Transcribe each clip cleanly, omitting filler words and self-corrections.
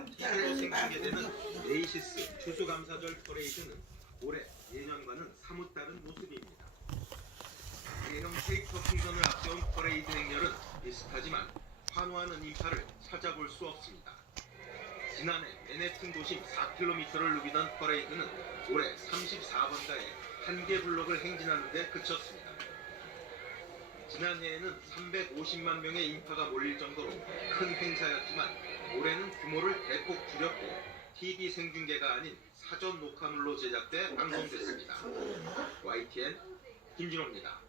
이태로 생중계되는 레이시스 추수감사절 퍼레이드는 올해 예년과는 사뭇 다른 모습입니다. 대형 캐릭터 풍선을 앞세운 퍼레이드 행렬은 비슷하지만 환호하는 인파를 찾아볼 수 없습니다. 지난해 맨해튼 도심 4km를 누비던 퍼레이드는 올해 34번가에 한 개 블록을 행진하는 데 그쳤습니다. 지난해에는 350만 명의 인파가 몰릴 정도로 큰 행사였지만 올해는 규모를 대폭 줄였고 TV 생중계가 아닌 사전 녹화물로 제작돼 방송됐습니다. YTN 김진호입니다.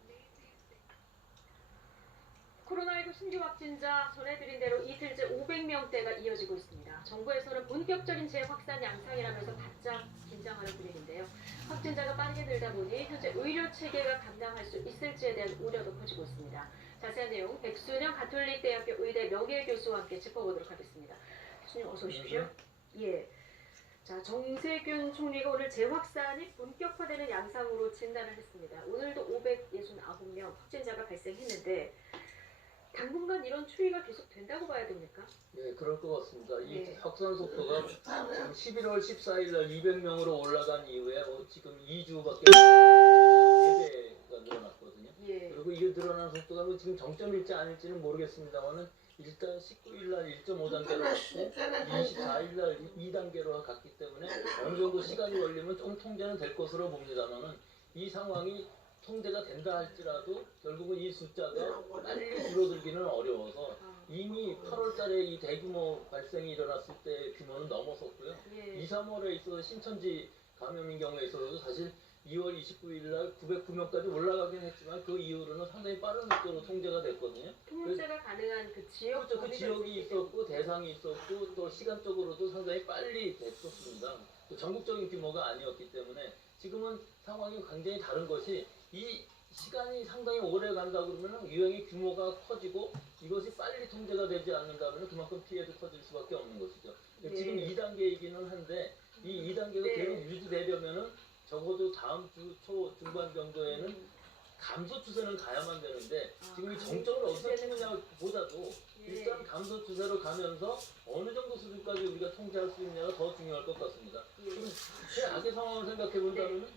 코로나19 신규 확진자 전해드린 대로 이틀째 500명대가 이어지고 있습니다. 정부에서는 본격적인 재확산 양상이라면서 바짝 긴장하는 분위기인데요. 확진자가 빠르게 늘다 보니 현재 의료 체계가 감당할 수 있을지에 대한 우려도 커지고 있습니다. 자세한 내용 백순영 가톨릭대학교 의대 명예교수와 함께 짚어보도록 하겠습니다. 교수님 어서 오십시오. 예. 자, 정세균 총리가 오늘 재확산이 본격화되는 양상으로 진단을 했습니다. 오늘도 569명 확진자가 발생했는데 당분간 이런 추이가 계속 된다고 봐야 됩니까? 네, 그럴 것 같습니다. 이 네. 확산 속도가 지금 11월 14일 날 200명으로 올라간 이후에 지금 2주밖에 4배가 늘어났거든요. 예. 그리고 이게 늘어난 속도가 뭐 지금 정점일지 아닐지는 모르겠습니다만은 일단 19일 날 1.5단계로 갔고 24일 날 2단계로 갔기 때문에 어느 정도 시간이 걸리면 좀 통제는 될 것으로 봅니다만은 이 상황이 통제가 된다 할지라도 결국은 이 숫자가 빨리 줄어들기는 어려워서 이미 8월 달에 이 대규모 발생이 일어났을 때 규모는 넘어섰고요. 예. 2, 3월에 있어서 신천지 감염인 경우에 있어서도 사실 2월 29일 날 909명까지 올라가긴 했지만 그 이후로는 상당히 빠른 속도로 통제가 됐거든요. 통제가 가능한 그 지역 그렇죠. 그 지역이 있었고 대상이 있었고 또 시간적으로도 상당히 빨리 됐었습니다. 전국적인 규모가 아니었기 때문에 지금은 상황이 굉장히 다른 것이 이 시간이 상당히 오래 간다 그러면 유행의 규모가 커지고 이것이 빨리 통제가 되지 않는다면 그만큼 피해도 커질 수밖에 없는 것이죠. 네. 지금 2단계이기는 한데 이 2단계가 네. 계속 유지되려면은 적어도 다음 주 초 중반 정도에는 감소 추세는 가야만 되는데 지금 이 정점을 어디서 찍느냐 보다도 일단 감소 추세로 가면서 어느 정도 수준까지 우리가 통제할 수 있냐가 더 중요할 것 같습니다. 그럼 최악의 상황을 생각해 본다면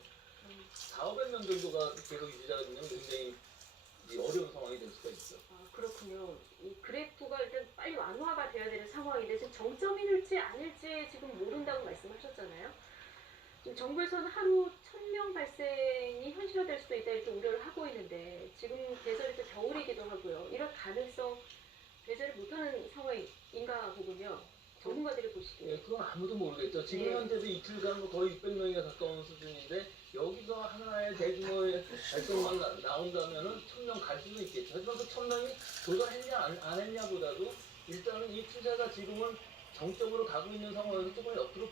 400명 정도가 계속 유지하면 굉장히 어려운 상황이 될 수가 있죠. 아, 그렇군요. 이 그래프가 일단 빨리 완화가 돼야 되는 상황인데 지금 정점일지 아닐지 지금 모른다고 말씀하셨잖아요. 지금 정부에서는 하루 1000명 발생이 현실화될 수도 있다 이렇게 우려를 하고 있는데 지금 계절이 또 겨울이기도 하고요. 이런 가능성 배제를 못하는 상황인가 보군요. 전문가들이 보시기에. 예, 그건 아무도 모르겠죠. 지금 현재도 이틀간 뭐 거의 600명에 가까운 수준인데 여기서 하나의 대규모의 발생만 나온다면은 1000명 갈 수도 있겠죠. 하지만 그 1000명이 도달했냐 안 했냐보다도 일단은 이 투자가 지금은 정적으로 가고 있는 상황에서 조금 옆으로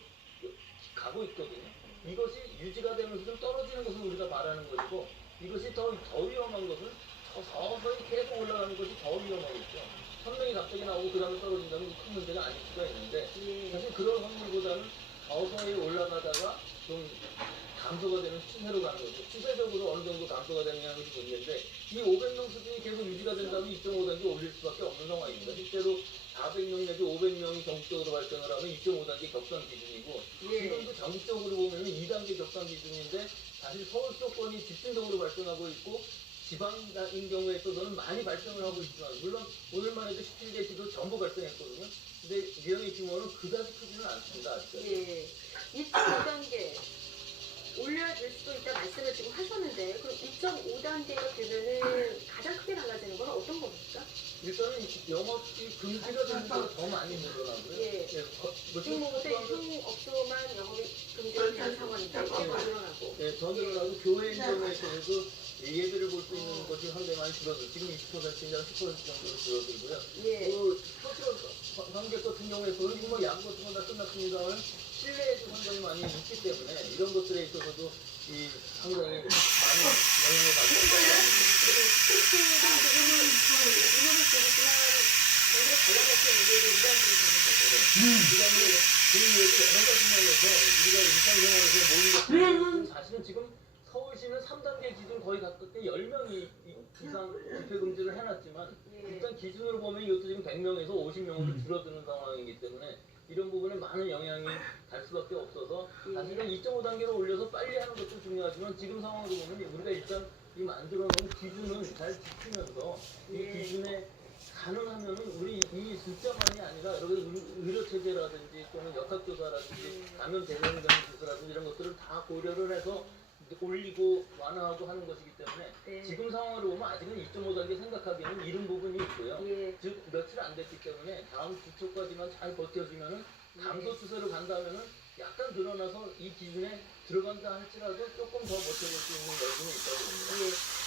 가고 있거든요. 이것이 유지가 되면서 좀 떨어지는 것을 우리가 바라는 것이고 이것이 더 위험한 것은 서서히 계속 올라가는 것이 더 위험하겠죠. 1000명이 갑자기 나오고 그 다음에 떨어진다면 큰 문제가 아닐 수가 있는데 사실 그런 확률보다는 서서히 올라가다가 좀 감소가 되는 추세로 가는 거죠. 추세적으로 어느 정도 감소가 되느냐는 것이 문제인데 이 500명 수준이 계속 유지가 된다면 2.5단계 올릴 수밖에 없는 상황입니다. 실제로 400명 내지 500명이 전국적으로 발생을 하면 2.5단계 격상 기준이고 지금도 전국적으로 보면 2단계 격상 기준인데 사실 서울 수도권이 집중적으로 발생하고 있고 지방인 경우에 있어서는 많이 발생을 하고 있지만 물론 오늘만 해도 17개시도 전부 발생했거든요. 근데 유형의 규모는 그다지 크지는 않습니다. 아직까지. 예. 2.5단계 올려야 될 수도 있다 말씀을 지금 하셨는데 그럼 2.5단계가 되면은 가장 크게 달라지는 건 어떤 겁니까? 일단은 영업이 금지가 되는 게 더 많이 늘어나고요. 예. 지금 뭐 유흥업소만 영업이 금지가 되는 상황인데 이게 더 늘어나고. 네, 더 늘어나고 교회인 경우에 있어서도 예배를 볼 수 있는 것이 상당히 많이 줄어들고 지금 20%인가 10% 정도로 줄어들고요. 예. 관객 같은 경우에서는 뭐 양 같은 건 다 끝났습니다만 실내에도 상당히 많이 있기 때문에 이런 것들에 있어서도 이 상당히 많은 영향을 받고 있습니다. 스포츠는 지금은 운영을 되지만 정부가 관람할 수 있는 게 일반적으로 되는 거죠. 그다음에 그 여러 가지 면에서 우리가 일상생활에서 모이는 것들은 사실은 지금 서울시는 3단계 기준 거의 가깝게 10명이 이상 집회 금지를 해놨지만 일단 기준으로 보면 이것도 지금 100명에서 50명으로 줄어드는 상황이기 때문에 이런 부분에 많은 영향이 갈 수밖에 없어서 예. 사실은 2.5단계로 올려서 빨리 하는 것도 중요하지만 지금 상황으로 보면 우리가 일단 이 만들어 놓은 기준은 잘 지키면서 이 예. 기준에 가능하면은 우리 이 숫자만이 아니라 여러 가지 의료 체제라든지 또는 역학조사라든지 감염 대응병 기술라든지 이런 것들을 다 고려를 해서 올리고 완화하고 하는 것이기 때문에 네. 지금 상황으로 보면 아직은 2.5단계 생각하기에는 이른 부분이 있고요. 예. 즉 며칠 안 됐기 때문에 다음 주 초까지만 잘 버텨주면은 감소 추세로 간다면은 약간 늘어나서 이 기준에 들어간다 할지라도 조금 더 버텨볼 수 있는 여지는 있다고 봅니다. 예.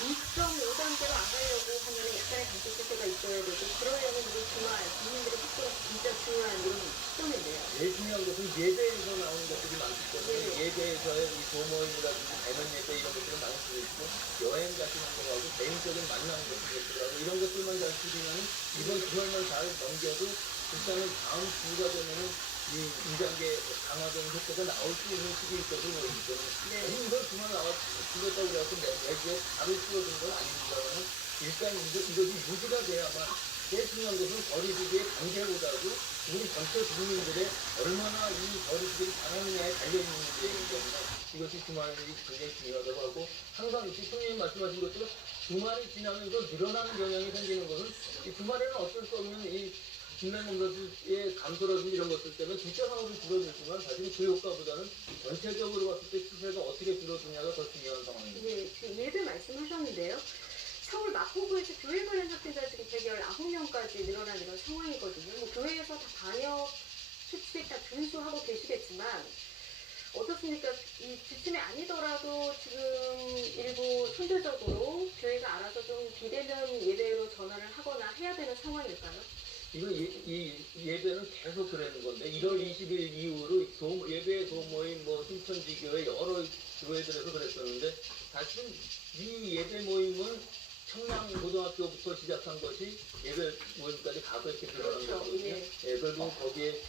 2.5단계로 안 가려고 하면 약간의 감소 추세가 있어야 되고 그러려면 우리 주말 국민들의 속도가 진짜 중요한 이런 시점인데요. 제일 중요한 것은 예배에서 나오는 것들이 많기 때문에 예배에서의 이 소모임이라든지 대면 예배 이런 것들은 나올 수도 있고 여행 가시는 거하고 개인적인 만남 같은 것들하고 이런 것들만 잘 줄이면 이번 주말만 잘 넘겨도 일단은 다음 주가 되면은 이 2단계 강화된 효과가 나올 수 있는 시기일 것으로 보이기 때문에 네. 이번 주말 죽였다고 그래서 매주에 바로 줄어든 건 아닙니다만 일단 이것이 유지가 돼야만 제일 중요한 것은 거리두기의 단계보다도 우리 전체 국민들의 얼마나 이 거리두기를 잘하느냐에 달려있는 문제이기 때문에 이것이 주말이 굉장히 중요하다고 하고 항상 이렇게 손님 말씀하신 것처럼 주말이 지나면서 늘어나는 경향이 생기는 것은 이 주말에는 어쩔 수 없는 이 진단검사의 감소라든지 이런 것들 때문에 숫자상으로 줄어들지만 사실 그 효과보다는 전체적으로 봤을 때 추세가 어떻게 줄어드냐가 더 중요한 상황입니다. 네, 지금 예배 말씀하셨는데요. 서울 마포구에서 교회 관련 확진자 지금 119명까지 늘어난 이런 상황이거든요. 뭐 교회에서 다 방역 수칙 다 준수하고 계시겠지만 어떻습니까? 이 지침이 아니더라도 지금 일부 선제적으로 교회가 알아서 좀 비대면 예배로 전환을 하거나 해야 되는 상황일까요? 이거 이 예배는 계속 그러는 건데 1월 20일 이후로 예배 소모임 뭐 순천지교회 여러 교회들에서 그랬었는데 사실은 이 예배 모임은 청량고등학교부터 시작한 것이 예배 모임까지 가서 이렇게 늘어난 그렇죠. 거거든요. 예. 결국 거기에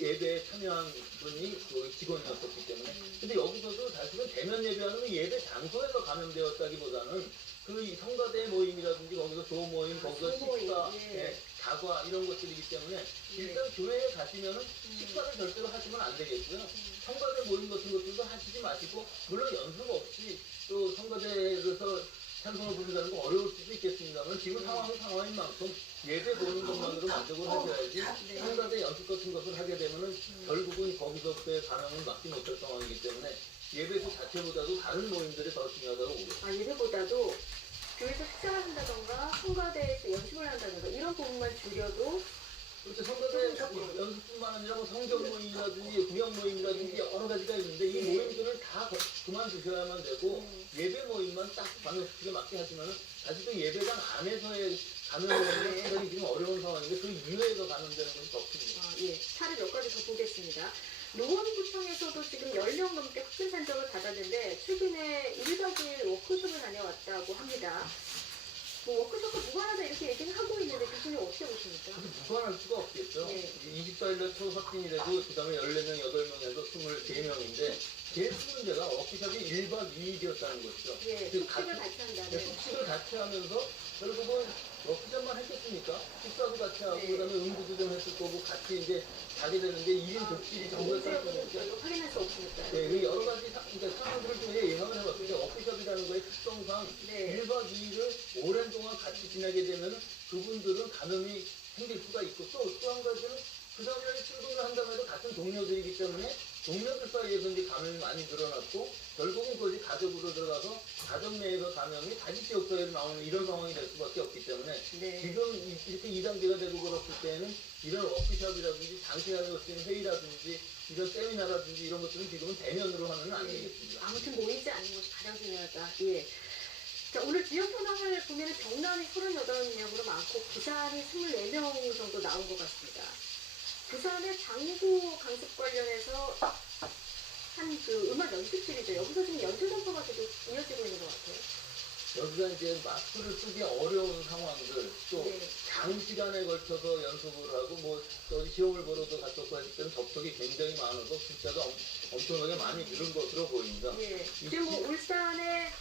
예배에 참여한 분이 그 직원이었었기 때문에 근데 여기서도 사실은 대면 예배하는 건 예배 장소에서 감염되었다기보다는 그 성가대 모임이라든지 거기서 조모임, 거기서 소모임, 식사, 예. 다과 이런 것들이기 때문에 일단 교회에 가시면은 식사를 절대로 하시면 안 되겠고요. 성가대 모임 같은 것들도 하시지 마시고 물론 연습 없이 또 성가대에서 찬송을 부른다는 건 어려울 수도 있겠습니다만 지금 상황은 상황인 만큼 예배 보는 것만으로 만족을 하셔야지 네. 성가대 연습 같은 것을 하게 되면은 결국은 거기서부터의 반응을 막지 못할 상황이기 때문에 예배 그 자체보다도 다른 모임들이 더 중요하다고 봅니다. 아, 예배보다도 교회에서 식사를 한다던가 성가대에서 연습을 한다던가 이런 부분만 줄여도 그렇죠. 성가대 연습뿐만 아니라 뭐 성경 모임이라든지 구역 모임이라든지 여러 가지가 있는데 이 모임들을 다 그만두셔야만 되고 예배 모임만 딱 방역수칙에 맞게 하시면 사실은 예배당 안에서의 감염이 상당히 지금 어려운 상황인데 그 이외에서 감염되는 것이 더 큽니다. 아, 예. 사례 몇 가지 더 보겠습니다. 노원구청에서도 지금 10명 넘게 확진 판정을 받았는데 최근에 1박 2일 워크숍을 다녀왔다고 합니다. 뭐 워크숍과 무관하다 이렇게 얘기를 하고 있는데 교수님 어떻게 보십니까? 무관할 수가 없겠죠. 네. 24일날 초 확진이 되고 그 다음에 14명, 8명에서 23명인데 제일 큰 문제가 워크숍이 1박 2일이었다는 것이죠. 예, 그 숙식을 같이 한다는. 숙식을 같이 하면서 결국은 워크숍만 했겠습니까? 식사도 같이 하고 네. 그다음에 응부도 좀 했을 거고 같이 이제 자게 되는데 1인 독실이 정말 문제 여부는 깜짝이야. 저희가 확인할 수 없으니까요. 네, 그 여러 가지 그러니까 상황들을 통해 예상을 해봤을 때 워크숍이라는 거의 특성상 네. 1박 2일을 오랜 동안 같이 지내게 되면 그분들은 감염이 생길 수가 있고 또 한 가지는 그 다음에 출근을 한다고 해도 같은 동료들이기 때문에 동료들 사이에서 이제 감염이 많이 늘어났고 결국은 그것이 가족으로 들어가서 가족 내에서 감염이 다시 지역사회로 나오는 이런 상황이 될 수밖에 없기 때문에 네. 지금 이렇게 2단계가 되고 그렇을 때는 이런 워크숍이라든지 장시간에 거친 회의라든지 이런 세미나라든지 이런 것들은 지금은 대면으로 하면 안 되겠습니다. 아무튼 모이지 않는 것이 가장 중요하다. 예. 자, 오늘 지역 현황을 보면 경남이 38명으로 많고 부산이 24명 정도 나온 것 같습니다. 부산의 장구 강습 관련해서 한 그 음악 연습실이죠. 여기서 지금 연주 전파가 계속 이어지고 있는 것 같아요. 여기가 이제 마스크를 쓰기 어려운 상황들 또 네. 장시간에 걸쳐서 연습을 하고 뭐 저기 시험을 보러도 갔었고 했을 때는 접촉이 굉장히 많아서 숫자가 엄청나게 많이 늘은 것으로 보입니다. 예. 지금 뭐 울산의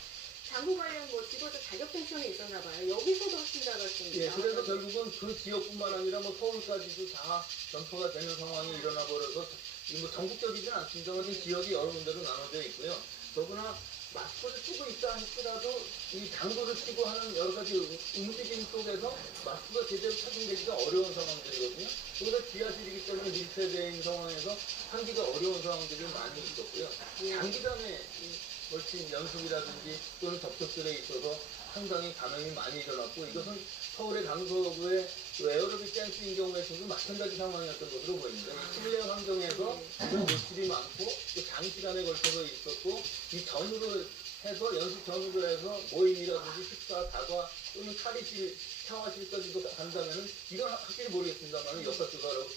장구 관련 뭐 집어서 자격증 시험이 있었나 봐요. 여기서도 확진자가 좀 예, 그래서 나왔다고. 결국은 그 지역뿐만 아니라 뭐 서울까지도 다 전파가 되는 상황이 일어나 버려서 이뭐 전국적이진 않습니다만 지역이 여러 군데로 나눠져 있고요. 더구나 마스크를 쓰고 있다 할지라도 이 장구를 치고 하는 여러 가지 움직임 속에서 마스크가 제대로 착용되기가 어려운 상황들이거든요. 그래서 지하실이기 때문에 밀폐된 상황에서 하기가 어려운 상황들이 많이 있었고요. 장기간에 걸친 연습이라든지 또는 접촉들에 있어서 상당히 감염이 많이 일어났고 이것은 서울의 강서구의 에어로빅 댄스인 경우에서도 마찬가지 상황이었던 것으로 보입니다. 실내 환경에서 이런 노출이 많고 또 장시간에 걸쳐서 있었고 이 전후로 해서 연습 전후로 해서 모임이라든지 식사, 다과 또는 탈의실, 샤워실까지도 간다면은 이건 확실히 모르겠습니다만 역사조사로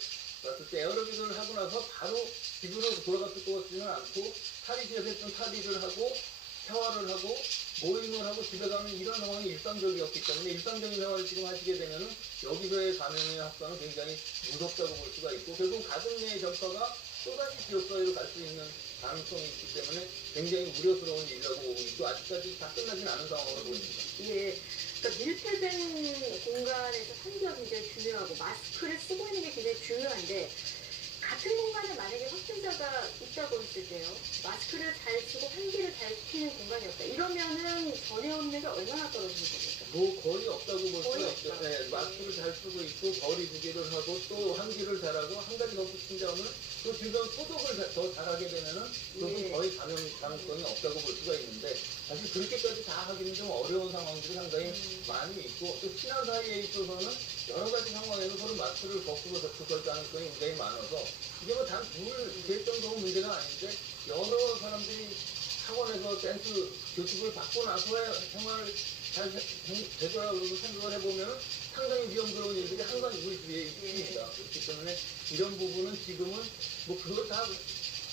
봤을 때 에어로빅을 하고 나서 바로 집으로 돌아갔을 것 같지는 않고 탈의실에서 했던 탈의를 하고 샤워를 하고 모임을 하고 집에 가는 이런 상황이 일상적이었기 때문에 일상적인 생활을 지금 하시게 되면은 여기서의 감염의 확산은 굉장히 무섭다고 볼 수가 있고 결국 가족 내의 전파가 또다시 지역 사회로 갈 수 있는 가능성이 있기 때문에 굉장히 우려스러운 일이라고 보고 있고 아직까지 다 끝나진 않은 상황으로 보입니다. 예. 그러니까 밀폐된 공간에서 환기가 굉장히 중요하고 마스크를 쓰고 있는 게 굉장히 중요한데 같은 공간에 만약에 확진자가 있다고 했을 때요. 마스크를 잘 쓰고 환기를 잘 시키는 공간이 없다. 이러면은 전염률이 얼마나 떨어지는 겁니까? 뭐 거의 없다고 볼 수가 거의 있죠. 없다. 네, 마스크를 잘 쓰고 있고 거리 두기를 하고 또 환기를 잘하고 한 가지 더 붙인 점은 그 주변 소독을 더 잘하게 되면은 그것은 예. 거의 감염 가능성이 없다고 볼 수가 있는데 사실 그렇게까지 다 하기는 좀 어려운 상황들이 상당히 많이 있고 또 친한 사이에 있어서는 여러 가지 상황에서 서로 마스크를 거꾸로 접촉할 가능성이 굉장히 많아서 이게 뭐 단 둘 정도는 문제가 아닌데 여러 사람들이 학원에서 댄스 교습을 받고 나서의 생활을 잘 되돌아보고 생각을 해보면 상당히 위험스러운 일들이 항상 우리 주위에 있습니다. 그렇기 때문에 이런 부분은 지금은 뭐 그걸 다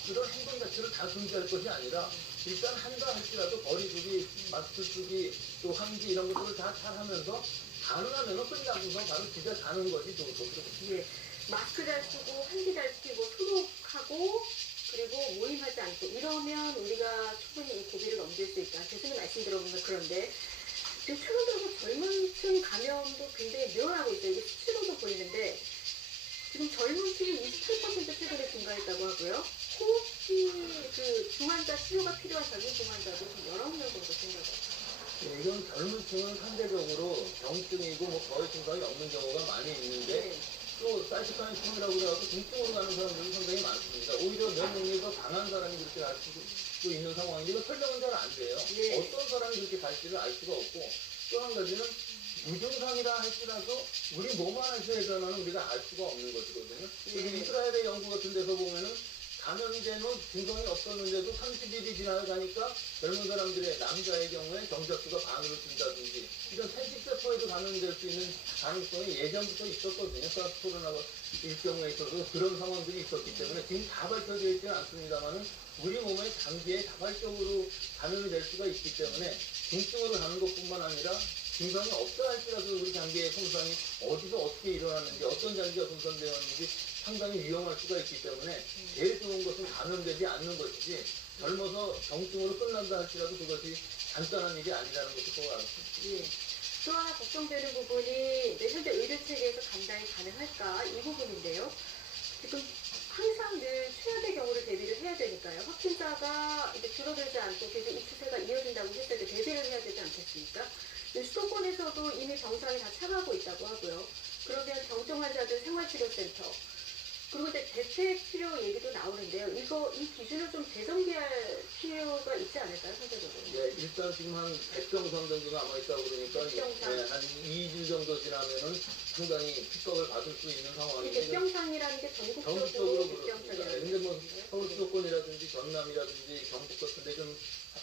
그런 행동 자체를 다 금지할 것이 아니라 일단 한다 할지라도 거리두기, 마스크 쓰기, 또 환기 이런 것들을 다 잘하면서 가능하면 끝나고서 바로 집에 가는 것이 좋을 것 같습니다. 예. 마스크 잘 쓰고 환기 잘 시키고 소독하고 그리고 모임하지 않고 이러면 우리가 충분히 이 고비를 넘길 수 있다. 교수님 말씀 들어보면 그런데 지금 최근 들어서 젊은 층 감염도 굉장히 늘어나고 있어요. 이게 수치로도 보이는데 지금 젊은 층이 27% 최근에 증가했다고 하고요. 호흡기 그 중환자 치료가 필요한 젊은 중환자도 지금 19명 정도 증가했어요. 네, 이건 젊은 층은 상대적으로 병증이고 뭐 거의 증상이 없는 경우가 많이 있는데 또 사이토카인성이라고 해서 중증으로 가는 사람들이 상당히 많습니다. 오히려 면역력이 강한 사람이 그렇게 갈 수도 있는 상황인데 이거 설명은 잘 안 돼요. 네. 어떤 사람이 그렇게 갈지를 알 수가 없고 또 한 가지는 무증상이라 할지라도 우리 몸 안에서의 변화는 우리가 알 수가 없는 것이거든요. 그래서 이스라엘의 연구 같은 데서 보면은 감염이 되는 증상이 없었는데도 30일이 지나가니까 젊은 사람들의 남자의 경우에 경작수가 반으로 준다든지 이런 생식세포에도 감염될 수 있는 가능성이 예전부터 있었거든요. 사스 코로나가 일 경우에 있어서 그런 상황들이 있었기 때문에 지금 다 밝혀져 있지는 않습니다만은 우리 몸에 장기에 다발적으로 감염이 될 수가 있기 때문에 중증으로 가는 것뿐만 아니라 증상이 없다 할지라도 우리 장기의 손상이 어디서 어떻게 일어났는지 어떤 장기가 손상되었는지 상당히 위험할 수가 있기 때문에 제일 좋은 것은 감염되지 않는 것이지 젊어서 병증으로 끝난다 할지라도 그것이 간단한 일이 아니라는 것을 꼭 알았습니다. 예. 또 하나 걱정되는 부분이 내 현재 의료 체계에서 감당이 가능할까 이 부분인데요. 지금 항상 늘 최악의 경우를 대비를 해야 되니까요. 확진자가 이제 줄어들지 않고 계속 이 추세가 이어진다고 했을 때 대비를 해야 되지 않겠습니까? 수도권에서도 이미 병상이 다 차가고 있다고 하고요. 그러면 정증 환자들 생활치료센터 그리고 이제 대책 치료 얘기도 나오는데요. 이 기준을 좀 재정비할 필요가 있지 않을까요, 상대적으로? 네, 일단 지금 한 100병상 정도가 남아있다고 그러니까 100병상. 네, 한 2주 정도 지나면은 상당히 픽업을 받을 수 있는 이 상황인데 100병상이라는 게 전국적으로 전국적으로 그렇습니다. 100병상이라는 근데 뭐 서울 수도권이라든지 전남이라든지 경북 같은데 좀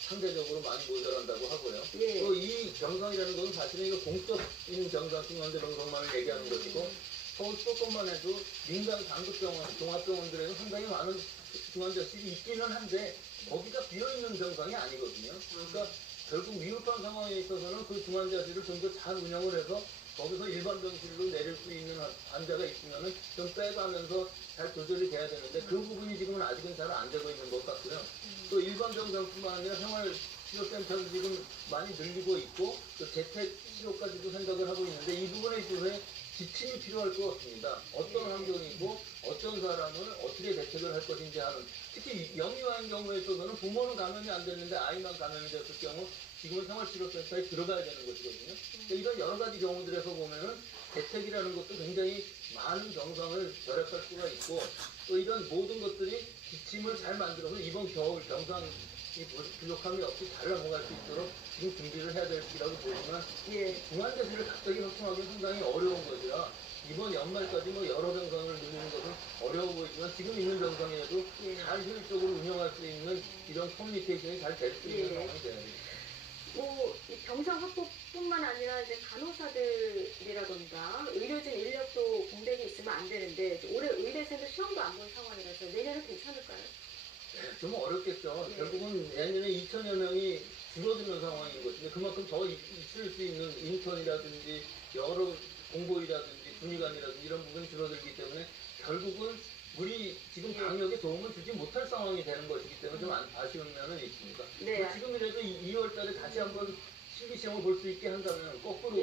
상대적으로 많이 모자란다고 하고요. 예. 또 이 병상이라는 것은 사실은 이거 공적인 병상 중환자 병상만을 얘기하는 것이고 서울 수도권만 해도 민간 상급병원, 종합병원들에는 상당히 많은 중환자실이 있기는 한데 거기가 비어있는 병상이 아니거든요. 그러니까 결국 위급한 상황에 있어서는 그 중환자실을 좀 더 잘 운영을 해서 거기서 일반 병실로 내릴 수 있는 환자가 있으면은 좀 빼가면서 잘 조절이 돼야 되는데 그 부분이 지금은 아직은 잘 안 되고 있는 것 같고요. 또 일반 병상뿐만 아니라 치료센터도 지금 많이 늘리고 있고 또 재택 치료까지도 생각을 하고 있는데 이 부분에 있어서의 지침이 필요할 것 같습니다. 어떤 환경이고 어떤 사람을 어떻게 대책을 할 것인지 하는 특히 영유아인 경우에 있어서는 부모는 감염이 안 됐는데 아이만 감염이 됐을 경우 지금은 생활치료센터에 들어가야 되는 것이거든요. 그러니까 이런 여러 가지 경우들에서 보면은 대책이라는 것도 굉장히 많은 병상을 절약할 수가 있고 또 이런 모든 것들이 지침을 잘 만들어서 이번 겨울 병상이 부족함이 없이 잘 넘어갈 수 있도록 지금 준비를 해야 될 일이라고 보지만 중환자실을 갑자기 확충하기는 상당히 어려운 것이라 이번 연말까지 뭐 여러 병상을 늘리는 것은 어려워 보이지만 지금 있는 병상에도 잘 효율적으로 운영할 수 있는 이런 커뮤니케이션이 잘 될 수 있는 상황이 돼야 됩니다. 이 병상 확보뿐만 아니라 이제 간호사들이라던가 의료진 인력도 공백이 있으면 안 되는데 올해 의대생도 시험도 안 본 상황이라서 내년은 괜찮을까요? 좀 어렵겠죠. 네. 결국은 내년에 2천여 명이 줄어드는 상황인 것인데 그만큼 더 있을 수 있는 인턴이라든지 여러 공보이라든지 군의관이라든지 이런 부분이 줄어들기 때문에 결국은 우리 지금 방역에 도움을 주지 못할 상황이 되는 것이기 때문에 좀 아쉬운 면은 있습니다. 네. 지금이라도 2월 달에 다시 한번 실기시험을 볼 수 있게 한다면 거꾸로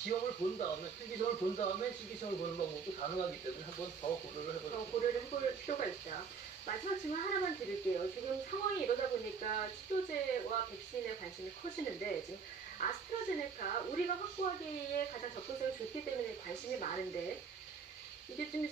시험을 본 다음에 필기시험을 본 다음에 실기시험을 보는 방법도 가능하기 때문에 한번 더 고려를 해볼 더 고려를 해볼 필요가 있다. 마지막 질문 하나만 드릴게요. 지금 상황이 이러다 보니까 치료제와 백신에 관심이 커지는데 지금 아스트라제네카 우리가 확보하기에 가장 접근성이 좋기 때문에 관심이 많은데 이게 좀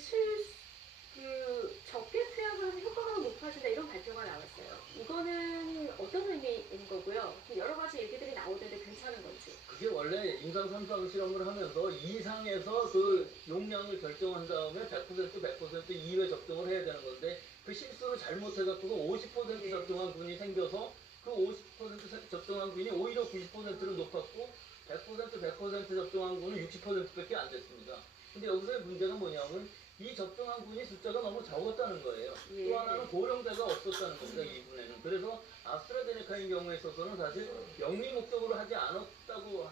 적게 투약을 해서 효과가 높아진다 이런 발표가 나왔어요. 이거는 어떤 의미인 거고요? 여러 가지 얘기들이 나오던데 괜찮은 건지. 그게 원래 임상 3상 실험을 하면서 이상에서 그 용량을 결정한 다음에 100% 2회 접종을 해야 되는 건데 그 실수를 잘못해갖고 50% 접종한 군이 생겨서 그 50% 접종한 군이 오히려 90%를 높았고 100% 접종한 군은 60%밖에 안 됐습니다. 근데 여기서의 문제가 뭐냐면 이 접종한 군이 숫자가 너무 적었다는 거예요. 또 하나는 고령자가 없었다는 겁니다. 이분에는. 그래서 아스트라제네카인 경우에 있어서는 사실 영리 목적으로 하지 않겠다고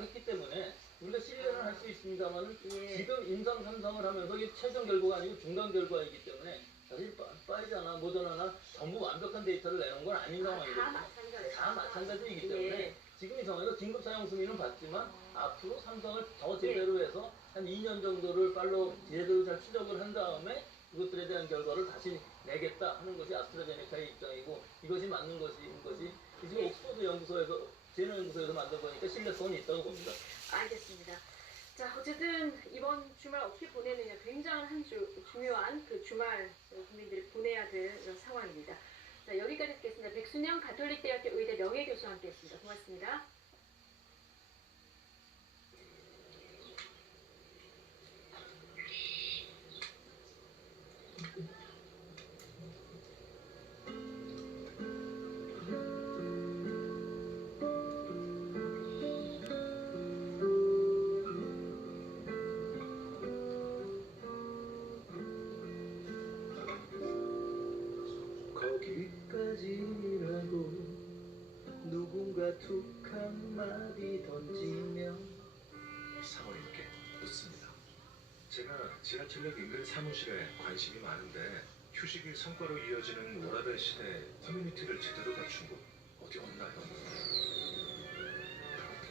했기 때문에 우리가 신뢰는 할 수 있습니다만 지금 임상 3상을 하면서 이게 최종 결과가 아니고 중간 결과이기 때문에 사실 파이자나 모더나나 전부 완벽한 데이터를 내놓은 건 아닌 상황이거든요. 다 마찬가지이기 때문에 지금 이 상황에서 긴급 사용 승인은 받지만 앞으로 삼성을 더 제대로 해서 한 2년 정도를 제대로 잘 추적을 한 다음에 그것들에 대한 결과를 다시 내겠다 하는 것이 아스트라제네카의 입장이고 이것이 맞는 것인 것이 지금 옥스퍼드 연구소에서 제너연구소에서 만든 거니까 신뢰성이 있다고 봅니다. 알겠습니다. 자, 어쨌든 이번 주말 어떻게 보내느냐 굉장한 한 주 중요한 그 주말 국민들이 보내야 될 이런 상황입니다. 자, 여기까지 듣겠습니다. 백순영 가톨릭대학교 의대 명예교수와 함께했습니다. 고맙습니다. 거기까지라고 누군가 툭 한마디 던지면 4월님께 묻습니다. 제가 지하철역 인근 사무실에 관심이 많은데 휴식이 성과로 이어지는 워라벨 시대 커뮤니티를 제대로 갖춘 곳 어디 없나요?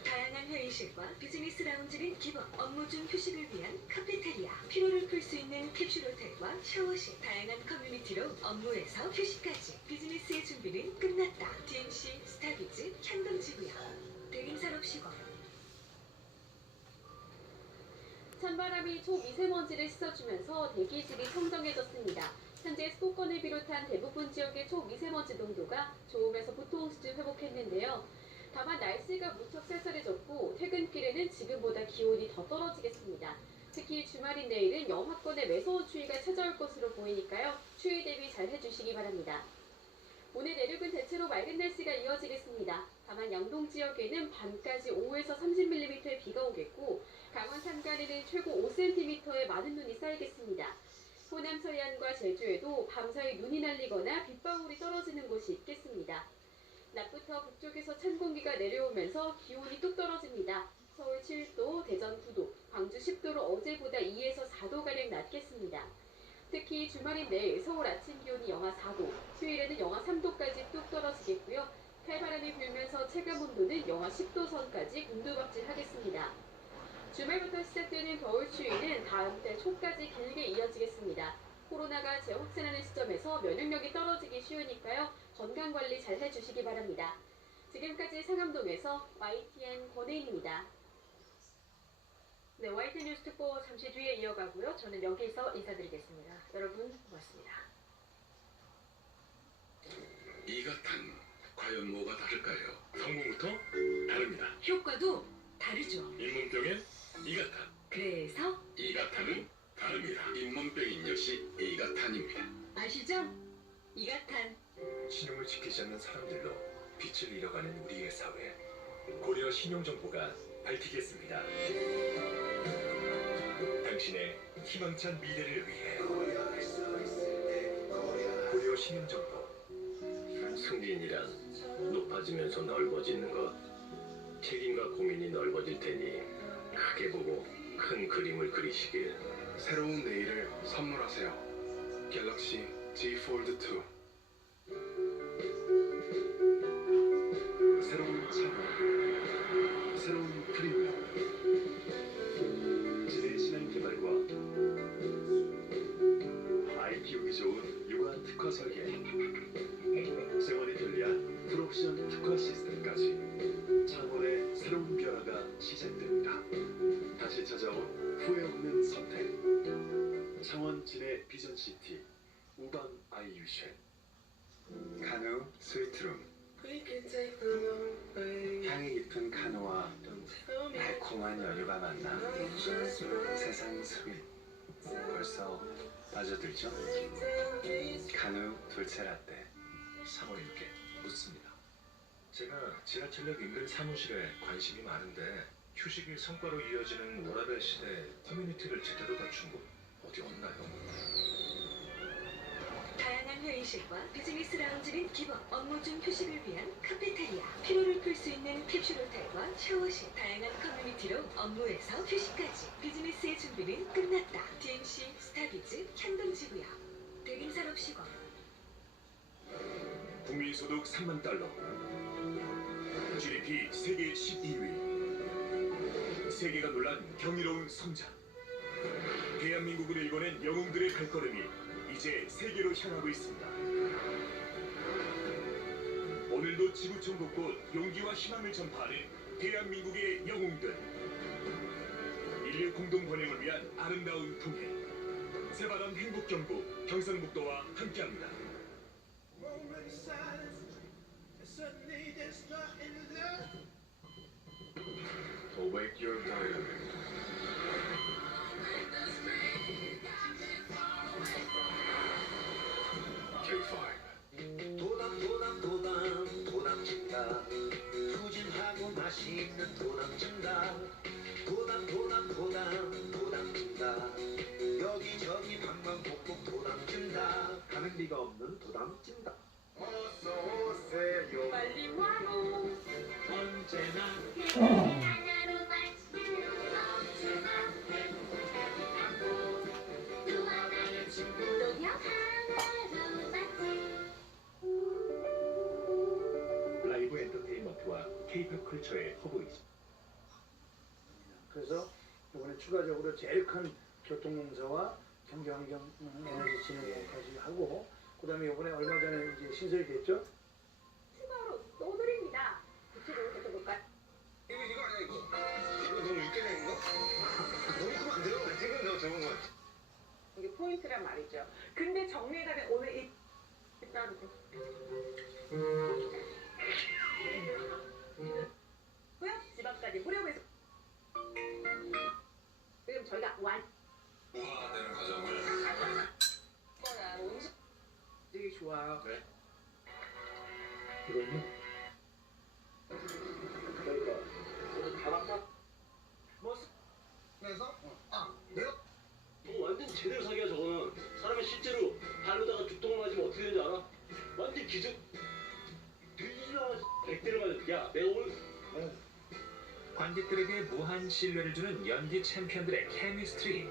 다양한 회의실과 비즈니스 라운지는 기본, 업무 중 휴식을 위한 카페테리아, 피로를 풀 수 있는 캡슐 호텔과 샤워실, 다양한 커뮤니티로 업무에서 휴식까지 비즈니스의 준비는 끝났다. DMC 스타비즈 향동지구역 대림산업시공. 찬바람이 초미세먼지를 씻어주면서 대기질이 청정해졌습니다. 현재 수도권을 비롯한 대부분 지역의 초미세먼지 농도가 좋음에서 보통 수준 회복했는데요. 다만 날씨가 무척 쌀쌀해졌고 퇴근길에는 지금보다 기온이 더 떨어지겠습니다. 특히 주말인 내일은 영하권의 매서운 추위가 찾아올 것으로 보이니까요. 추위 대비 잘 해주시기 바랍니다. 오늘 내륙은 대체로 맑은 날씨가 이어지겠습니다. 다만 영동 지역에는 밤까지 5에서 30mm의 비가 오겠고 강원 산간에는 최고 5cm의 많은 눈이 쌓이겠습니다. 호남 서해안과 제주에도 밤사이 눈이 날리거나 빗방울이 떨어지는 곳이 있겠습니다. 낮부터 북쪽에서 찬 공기가 내려오면서 기온이 뚝 떨어집니다. 서울 7도, 대전 9도, 광주 10도로 어제보다 2에서 4도가량 낮겠습니다. 특히 주말인 내일 서울 아침 기온이 영하 4도, 휴일에는 영하 3도까지 뚝 떨어지겠고요. 해바람이 불면서 체감 온도는 영하 10도 선까지 곤두박질하겠습니다. 주말부터 시작되는 겨울 추위는 다음 달 초까지 길게 이어지겠습니다. 코로나가 재확산하는 시점에서 면역력이 떨어지기 쉬우니까요. 건강관리 잘 해주시기 바랍니다. 지금까지 상암동에서 YTN 권혜인입니다. 네, YTN 뉴스 특보 잠시 뒤에 이어가고요. 저는 여기서 인사드리겠습니다. 여러분 고맙습니다. 이가탄 과연 뭐가 다를까요? 성분부터 다릅니다. 효과도 다르죠. 잇몸병엔 이가탄, 그래서 이가탄은 다릅니다. 잇몸병인 역시 이가탄입니다. 아시죠? 이가탄. 신용을 지키지 않는 사람들로 빛을 잃어가는 우리의 사회. 고려 신용정보가 밝히겠습니다. 당신의 희망찬 미래를 위해 고려 신용정보. 승진이란 높아지면서 넓어지는 것. 책임과 고민이 넓어질 테니 크게 보고 큰 그림을 그리시길. 새로운 내일을 선물하세요. 갤럭시 Z 폴드 2. 새로운 창호, 새로운 프리미엄. 지대 신앙 개발과 아이 키우기 좋은 육아 특화 설계, 생활에 편리한 풀옵션 특화 시스템까지 창원의 새로운 변화가 시작됩니다. 다시 찾아온 후회 없는 선택. 창원 진해 비전시티 우방 아이유쉘. 카누 스위트룸. 향이 깊은 카누와 달콤한 연유가 만나 세상 스윗. 벌써 빠져들죠? 카누 돌체라떼. 3월 6일 묻습니다. 제가 지하철역 인근 사무실에 관심이 많은데 휴식이 성과로 이어지는 워라밸 시대 커뮤니티를 제대로 갖춘 곳 어디 없나요? 다양한 회의실과 비즈니스 라운지는 기본. 업무 중 휴식을 위한 카페테리아. 피로를 풀 수 있는 캡슐 호텔과 샤워실. 다양한 커뮤니티로 업무에서 휴식까지. 비즈니스의 준비는 끝났다. DMC 스타비즈 향동지구역. 대림산업시공. 국민소득 3만 달러. GDP 세계 12위. 세계가 놀란 경이로운 성장. 대한민국을 일궈낸 영웅들의 발걸음이 이제 세계로 향하고 있습니다. 오늘도 지구촌 곳곳 용기와 희망을 전파하는 대한민국의 영웅들. 인류 공동 번영을 위한 아름다운 통행. 새바람 행복경북 경상북도와 함께합니다. Awake your diary. K5. 도담 친다. 푸짐하고 맛있는 도담 친다. 도담 친다. 여기저기 방방곡곡 도담 친다. 가는 리가 없는 도담 친다. 어서 오세요. 빨리 와요. 언제나 라이브 엔터테인먼트와 K-팝 컬처의 허브이죠. 그래서 이번에 추가적으로 제일 큰 교통공사와 경제환경 에너지진흥원까지 하고, 그다음에 이번에 얼마 전에 이제 신설이 됐죠. 추가로 또 드립니다. 구체적으로 살펴볼까요? 이거 아니야 이거 너무 육개장인 거? 너무 크면 안 돼요. 지금 더 적은 거. 이게 포인트란 말이죠. 근데 정리해가면 오늘 이 따르고 지방까지 무료에서 지금 저희가 무화과되는 과정을 거야 음식 되게 좋아요. 네. 이거는 그러니까 오늘 다락방 그래서 완전 제대로 사기야 저거는. 사람이 실제로 발로다가 두통 맞으면 어떻게 되는지 알아? 완전 기적. 뒤지나 100대를 맞아. 야 내가 오늘 관객들에게 무한 신뢰를 주는 연기 챔피언들의 케미스트리.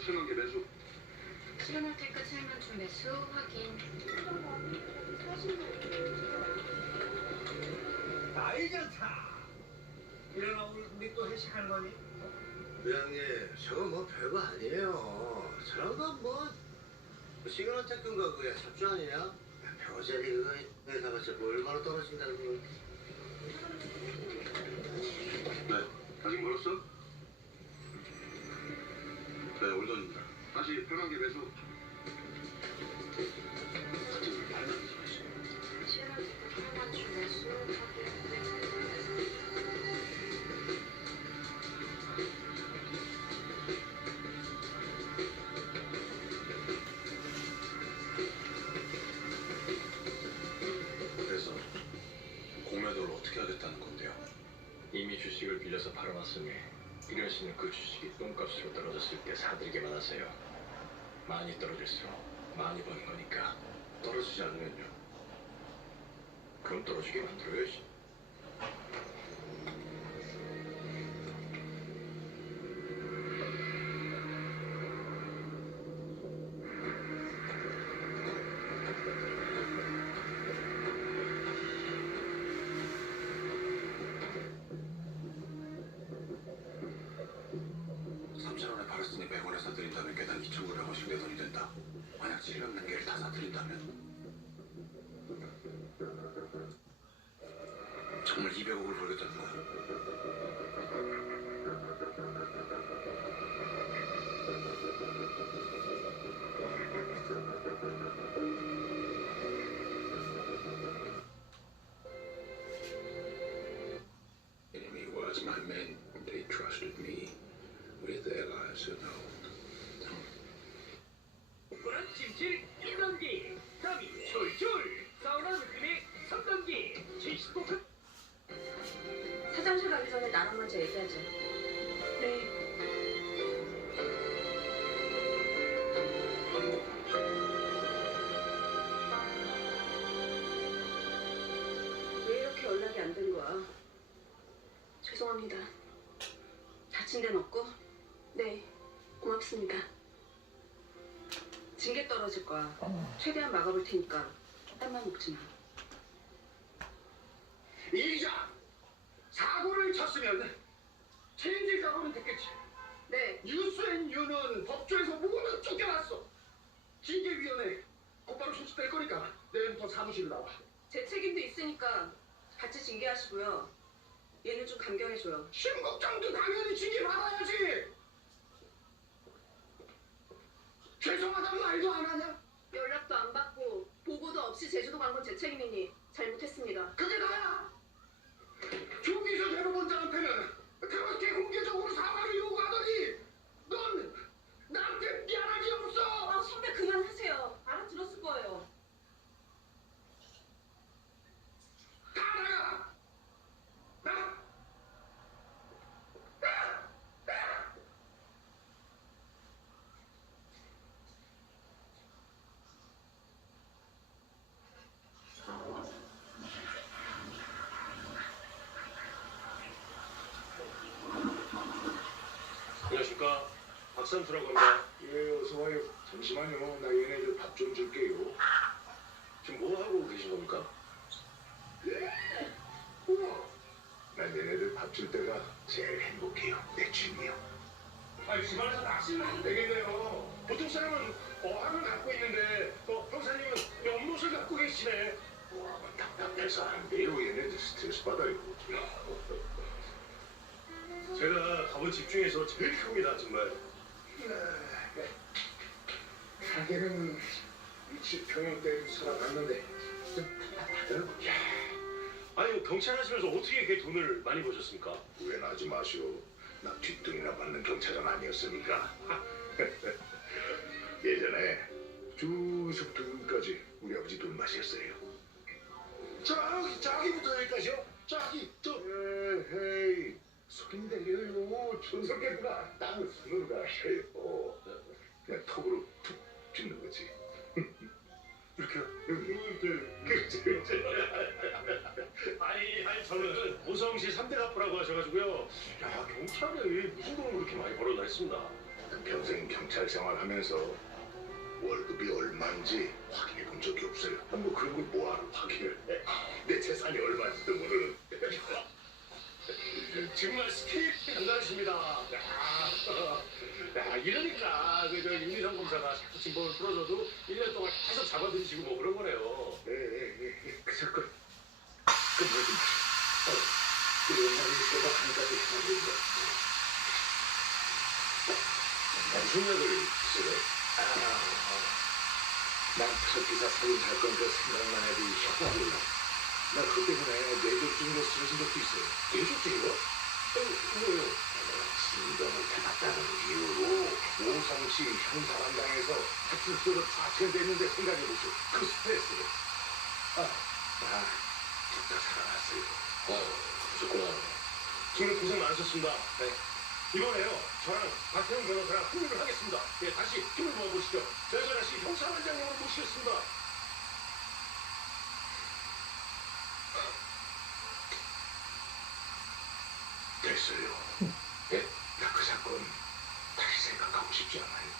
7만 개 매수. 실현할 때까 7만 주 매수 확인. 나이 좋다. 일어나 우리 또 회식하는 거니? 부장님, 저거 뭐 별거 아니에요. 저런거 뭐 시그널 택근가 그야 잡주 아니냐? 별자리 그거 회사가 진짜 얼마나 떨어진다는 거. 네. 아직 멀었어? 네, 올돈입니다. 다시 8만 개 매수. 실현할 때까 8만 주 매수 확인. 그래서 공매도를 어떻게 하겠다는 건데요? 이미 주식을 빌려서 팔아놨으니 이러시는 그 주식이 똥값으로 떨어졌을 때 사들이게만 하세요. 많이 떨어질수록 많이 버는 거니까. 떨어지지 않으면요. 그럼 떨어지게 만들어야지. 원에 팔았으니 100원에 사드린다면 개당 2,900원씩 내 돈이 된다. 만약 700만 개를 다 사드린다면 정말 200억을 벌겠다는 거야. Enemy was my men. They trusted me with their lives alone. 찜질 1단계, 땀이 철철, 사우나 느낌의 3단계, 79%. 화장실 가기 전에 나랑 먼저 얘기하자. 네. 왜 이렇게 연락이 안 된 거야? 죄송합니다. 다친 데는 없고? 네, 고맙습니다. 징계 떨어질 거야. 최대한 막아볼 테니까 땀만 먹지 마. 이기자! 사고를 쳤으면 체인지 사고는 됐겠지. 네. 유수앤 유는 법조에서 모두 쫓겨났어. 징계위원회 곧바로 소집될 거니까 내일부터 사무실로 나와. 제 책임도 있으니까 같이 징계하시고요. 얘는 좀 감경해줘요. 심국장도 당연히 징계 받아야지. 죄송하다는 말도 안 하냐? 연락도 안 받고 보고도 없이 제주도 간 건 제 책임이니 잘못했습니다. 그게 나야. 조기서 대법원장한테는 그렇게 공개적으로 사과를 요구하더니 넌 나한테 미안한 게 없어. 아, 선배 그만하세요. 알아들었을 거예요. 다 나가. 나. 안녕하십니까. 박삼수라고 합니다. 예, 어서 와요. 잠시만요. 나 얘네들 밥 좀 줄게요. 지금 뭐 하고 계신 겁니까? 우와. 난 얘네들 밥 줄 때가 제일 행복해요. 내 취미요. 아니, 집안에서 낚시는 안 되겠네요. 보통 사람은 어항을 갖고 있는데, 형사님은 연못을 갖고 계시네. 어항은 답답해서 안 돼요. 얘네들 스트레스 받아요. 제가 가본 집 중에서 제일 큽니다, 정말. 가게는 60평형대 살아갔는데 좀 답답하더라고. 야, 아니 뭐 경찰 하시면서 어떻게 이렇게 돈을 많이 버셨습니까? 후회하지 마시오. 나 뒷등이나 받는 경찰은 아니었으니까. 예전에 주부터 여기까지 우리 아버지 돈 마셨어요. 저기부터 여기까지요? 저기 에헤이 소리 내려요. 천석개구나 땅을 쓰는 거 아셔요. 그냥 턱으로 툭 찢는 거지. 이렇게요? 그렇지. 아니 저는 모성시 3대 가프라고 하셔가지고요. 야 경찰이 무슨 돈을 그렇게 많이 벌어다 했습니다. 평생 경찰 생활하면서 월급이 얼마인지 확인해 본 적이 없어요. 뭐 그런 걸 뭐하러 확인을 해? 내 재산이 얼마인지도 모르는. 정말 스케일이 간단하십니다. 야, 이러니까 그저 윤희상 검사가 자꾸 진범을 풀어줘도 1년 동안 계속 잡아들이시고 뭐 그런 거네요. 그 사건 뭐지? 그 옛날에 내가 하니까 또 이상한 거. 무슨 약을 쓰래? 난 터키사 살인 사건 그 생각만 해도 혀가 올라. 나 그것 때문에 뇌졸중으로 쓰러진 적도 있어요. 뇌졸중이요? 왜요? 내가 진동을 해봤다는 이유로 오성시 형사관장에서 파출소로 좌천됐는데 생각해보세요. 그 스트레스를. 나 죽다 살아났어요. 그렇구나. 정말 고생 많으셨습니다. 네. 이번에요, 저랑 박태영 변호사랑 합류를 하겠습니다. 예, 다시 힘을 모아보시죠. 저희가 다시 형사관장님으로 모시겠습니다. 됐어요. 예? 나 그 사건 다시 생각하고 싶지 않아요.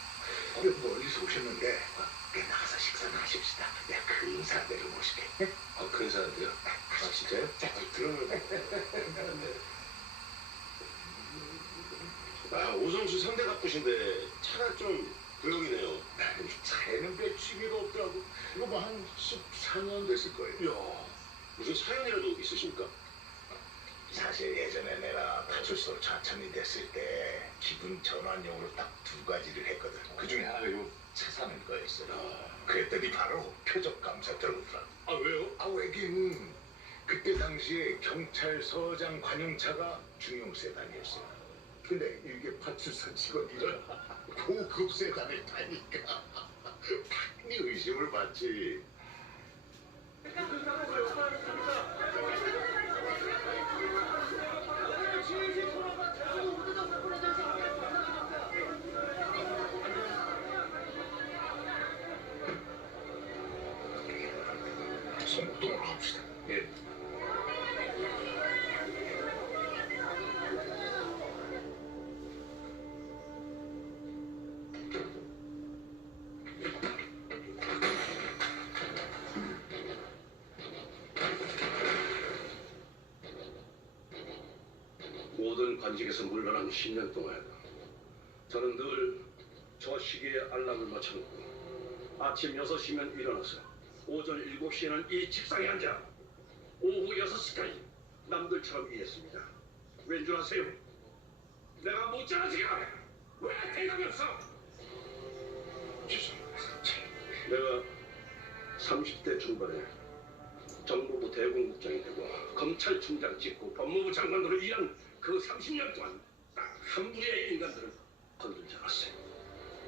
멀리서 오셨는데 나가서 식사나 하십시다. 내가 근사대로 모실게. 근사한데요? 진짜요? 자, 들어요. 오성수 상대 가쁘신데 차가 좀 구역이네요. 나는 이 차에는 별 취미가 없더라고. 이거 뭐 한 14년 됐을 거예요. 이야, 무슨 사연이라도 있으십니까? 사실 예전에 내가 파출소 좌천이 됐을 때 기분 전환용으로 딱 2가지를 했거든. 그 중에 하나가 이거 차 사는 거였어요. 그랬더니 바로 표적 감사 들어오더라고. 아, 왜요? 왜긴 그때 당시에 경찰서장 관용차가 중형 세단이었어요. 근데 이게 파출소 직원이라 고급 세단을 타니까 당연히 의심을 받지. 성동으로 합시다. 예. 모든 관직에서 물러난 10년 동안 저는 늘 저 시기에 알람을 맞춰놓고 아침 6시면 일어나서 오전 7시에는 이 책상에 앉아 오후 6시까지 남들처럼 일했습니다. 왠 줄 아세요? 내가 묻잖아 지금! 왜 대답이 없어? 죄송합니다. 내가 30대 중반에 정보부 대공국장이 되고 검찰총장 찍고 법무부 장관으로 일한 그 30년 동안 딱 한 부류의 인간들을 건들지 않았어요.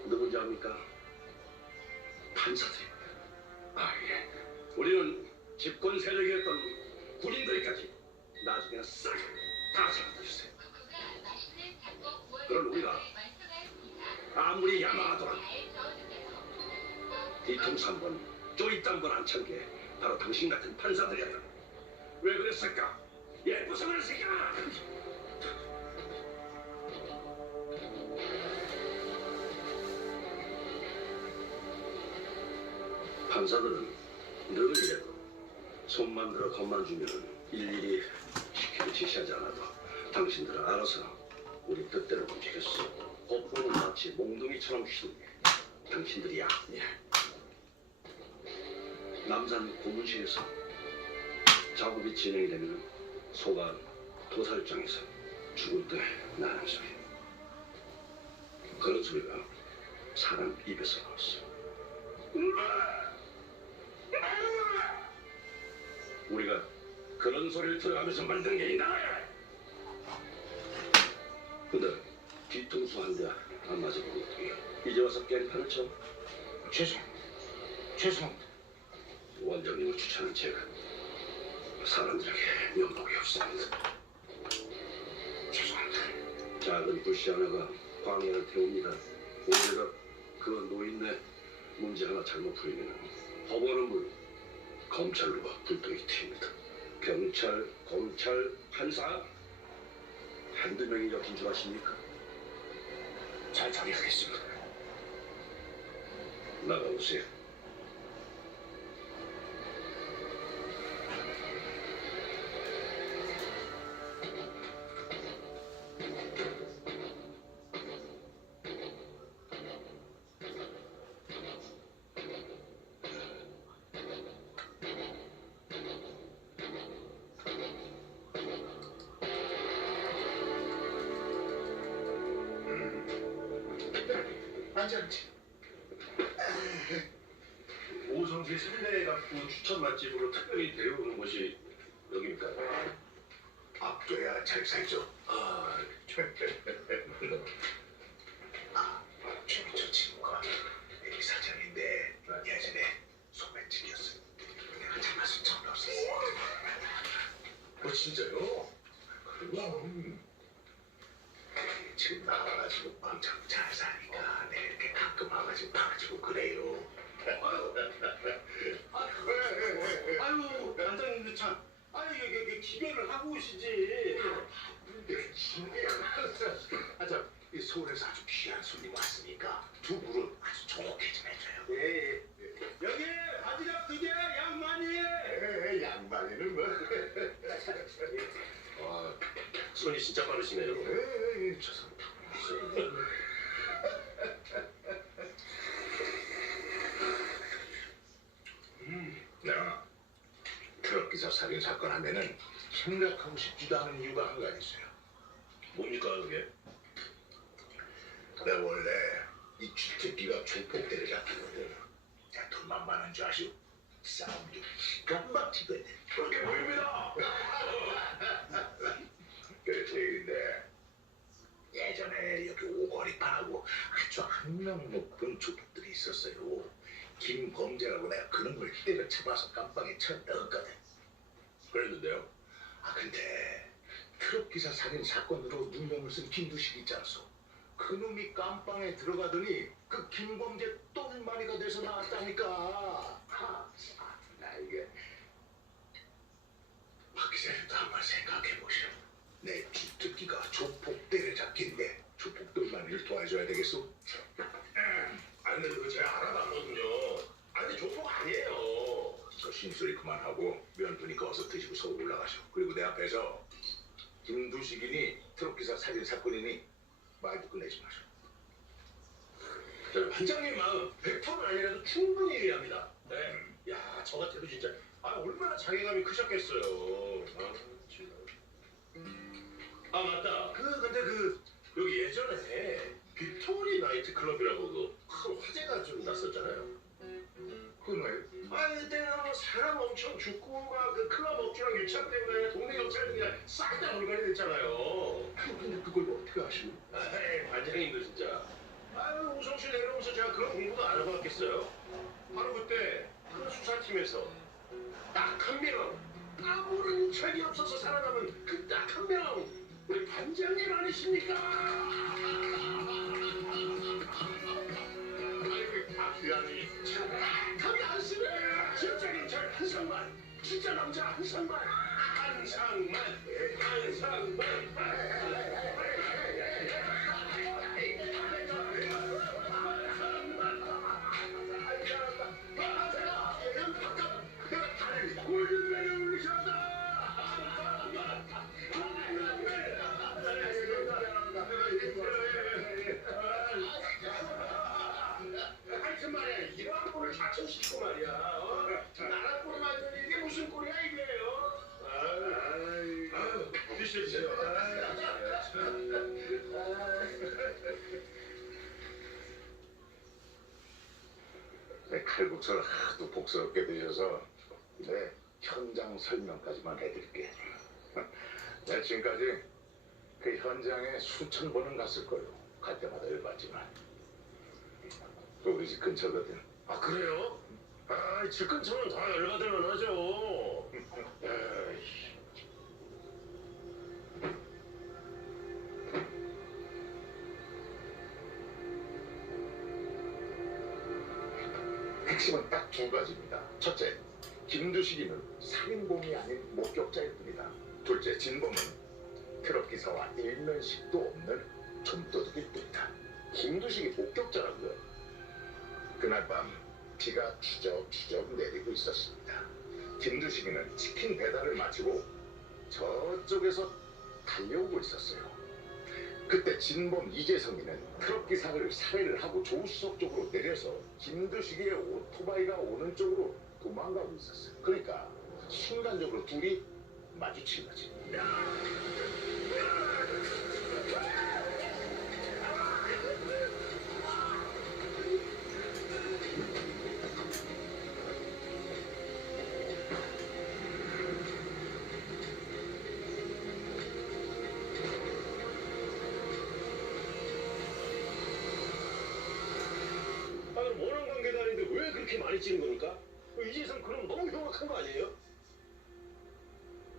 누군지 압니까? 판사들입니다. 예. 우리는 집권 세력이었던 군인들까지 나중에는 싹 다 잡아들였어요. 그런 우리가 아무리 야망하더라도 뒤통수 한 번, 쪼이따 한 번 안 찬 게 바로 당신 같은 판사들이었다. 왜 그랬을까? 예뻐서 그랬을까? 판사들은 늘 이래도 손만 들어 겁만 주면 일일이 시키고 지시하지 않아도 당신들은 알아서 우리 뜻대로 움직였어. 법부는 마치 몽둥이처럼 휘둘게 당신들이야. 남산 고문실에서 작업이 진행이 되면 소가 도살장에서 죽을 때 나는 소리, 그런 소리가 사람 입에서 나왔어. 우리가 그런 소리를 들어가면서 만든 게 있나? 근데 뒤통수 한 대 안 맞아보고 이제 와서 깽판을 쳐? 죄송합니다. 원장님을 추천한 제가 사람들에게 면목이 없습니다. 죄송합니다. 작은 불씨 하나가 광야를 태웁니다. 오늘가 그 노인네 문제 하나 잘못 풀리면 법원은 물, 검찰로 불똥이 튑니다. 경찰, 검찰, 판사 한두 명이 엮인 줄 아십니까? 잘 처리하겠습니다. 나가보세요. 앉았지. 오성시 3대 갖고 추천 맛집으로 특별히 데려오는 곳이 여기입니까? 앞둬야 잘 살죠. 아, 저 친구가 여기 사장인데 예전에 소매치기였어요. 내가 참았을 처음 없었어. 진짜요? 그럼 지금 나와가지고 엄청 잘 사니까 내가 이렇게 가끔 와가지고 봐가지고 그래요. 아유, 반장님도 참. 아유, 여기 기별을 하고 오시지. 이 서울에서 아주 귀한 손님 왔으니까 두 그릇 아주 좋게 좀 해줘요. 예. 여기 바지락 2개, 양 많이. 양반이는 뭐. 와, 손이 진짜 빠르시네요. 저 손. 내가 트럭기사 살인 사건 하면은 생각하고 싶지도 않은 이유가 한 가지 있어요. 뭡니까, 그게? 내가 원래 이 주택기가 조폭대를 잡히거든. 야, 돈만 많은 줄 아시오? 싸움도 기가 막히거든. 그렇게 보입니다. 그래서 얘기인데 예전에 여기 오거리판하고 아주 악명 높은 조폭들이 있었어요. 김범재라고 내가 그놈을 때려쳐봐서 깜빵에 쳐넣었거든. 그랬는데요? 아 근데 트럭기사 살인 사건으로 누명을 쓴 김두식 있지 않소? 그놈이 깜빵에 들어가더니 그 김범재 똘마니가 돼서 나왔다니까. 나 이게 박 기자님도 한번 생각해보시오. 내 주특기가 조폭 때려잡기인데 조폭 똘마니를 도와줘야 되겠소? 아니, 근데 그거 제가 알아봤거든요. 아니, 조폭 아니에요. 저 신소리 그만하고 면도니까 어서 드시고 서울 올라가시오. 그리고 내 앞에서 김두식이니 트럭기사 살인 사건이니 말도 끝내지 마시오. 반장님 마음 100%는 아니라도 충분히 이해합니다. 네. 야, 저 같아도 진짜 얼마나 자괴감이 크셨겠어요. 맞다. 근데 여기 예전에 빅토리 나이트 클럽이라고 큰 화제가 좀 났었잖아요. 그건 왜? 그때는 사람 엄청 죽고 막 그 클럽 업주랑 유착 때문에 동네 경찰들이 그냥 싹 다 물갈이 됐잖아요. 근데 그걸 어떻게 아시오? 반장님도 진짜. 우성실 내려오면서 제가 그런 공부도 안 해봤겠어요? 바로 그때 그 수사팀에서 딱 한 명, 아무런 책이 없어서 살아남은 그 딱 한 명, 우리 반장님 아니십니까? 아이고, 박규환이 감이 안 쓰네. 진짜 경찰 한상만, 진짜 남자 한상만, 한상만. 골든벨을 울리셨다. 하여튼 말이야, 이런 꼴을 자천시키고 말이야. 나라 꼴 만드는 이게 무슨 꼴이야 이게. 드시죠. 내 칼국수를 하도 복스럽게 드셔서 내 현장 설명까지만 해드릴게. 내가 지금까지 그 현장에 수천 번은 갔을 거예요. 갈 때마다 열받지만. 또 우리 집 근처거든. 그래요? 집 근처는 다 열받을만 하죠. 핵심은 딱 두 가지입니다. 첫째, 김두식이는 살인범이 아닌 목격자일 뿐이다. 둘째, 진범은 트럭기사와 일면식도 없는 좀도둑일 뿐이다. 김두식이 목격자라고요. 그날 밤 비가 추적추적 내리고 있었습니다. 김두식이는 치킨 배달을 마치고 저쪽에서 달려오고 있었어요. 그때 진범 이재성이는 트럭 기사를 살해를 하고 조수석 쪽으로 내려서 김두식이의 오토바이가 오는 쪽으로 도망가고 있었어요. 그러니까 순간적으로 둘이 마주친 거지. 아니 원한 관계도 아닌데 왜 그렇게 많이 찍는 겁니까? 이재성 그럼 너무 흉악한 거 아니에요?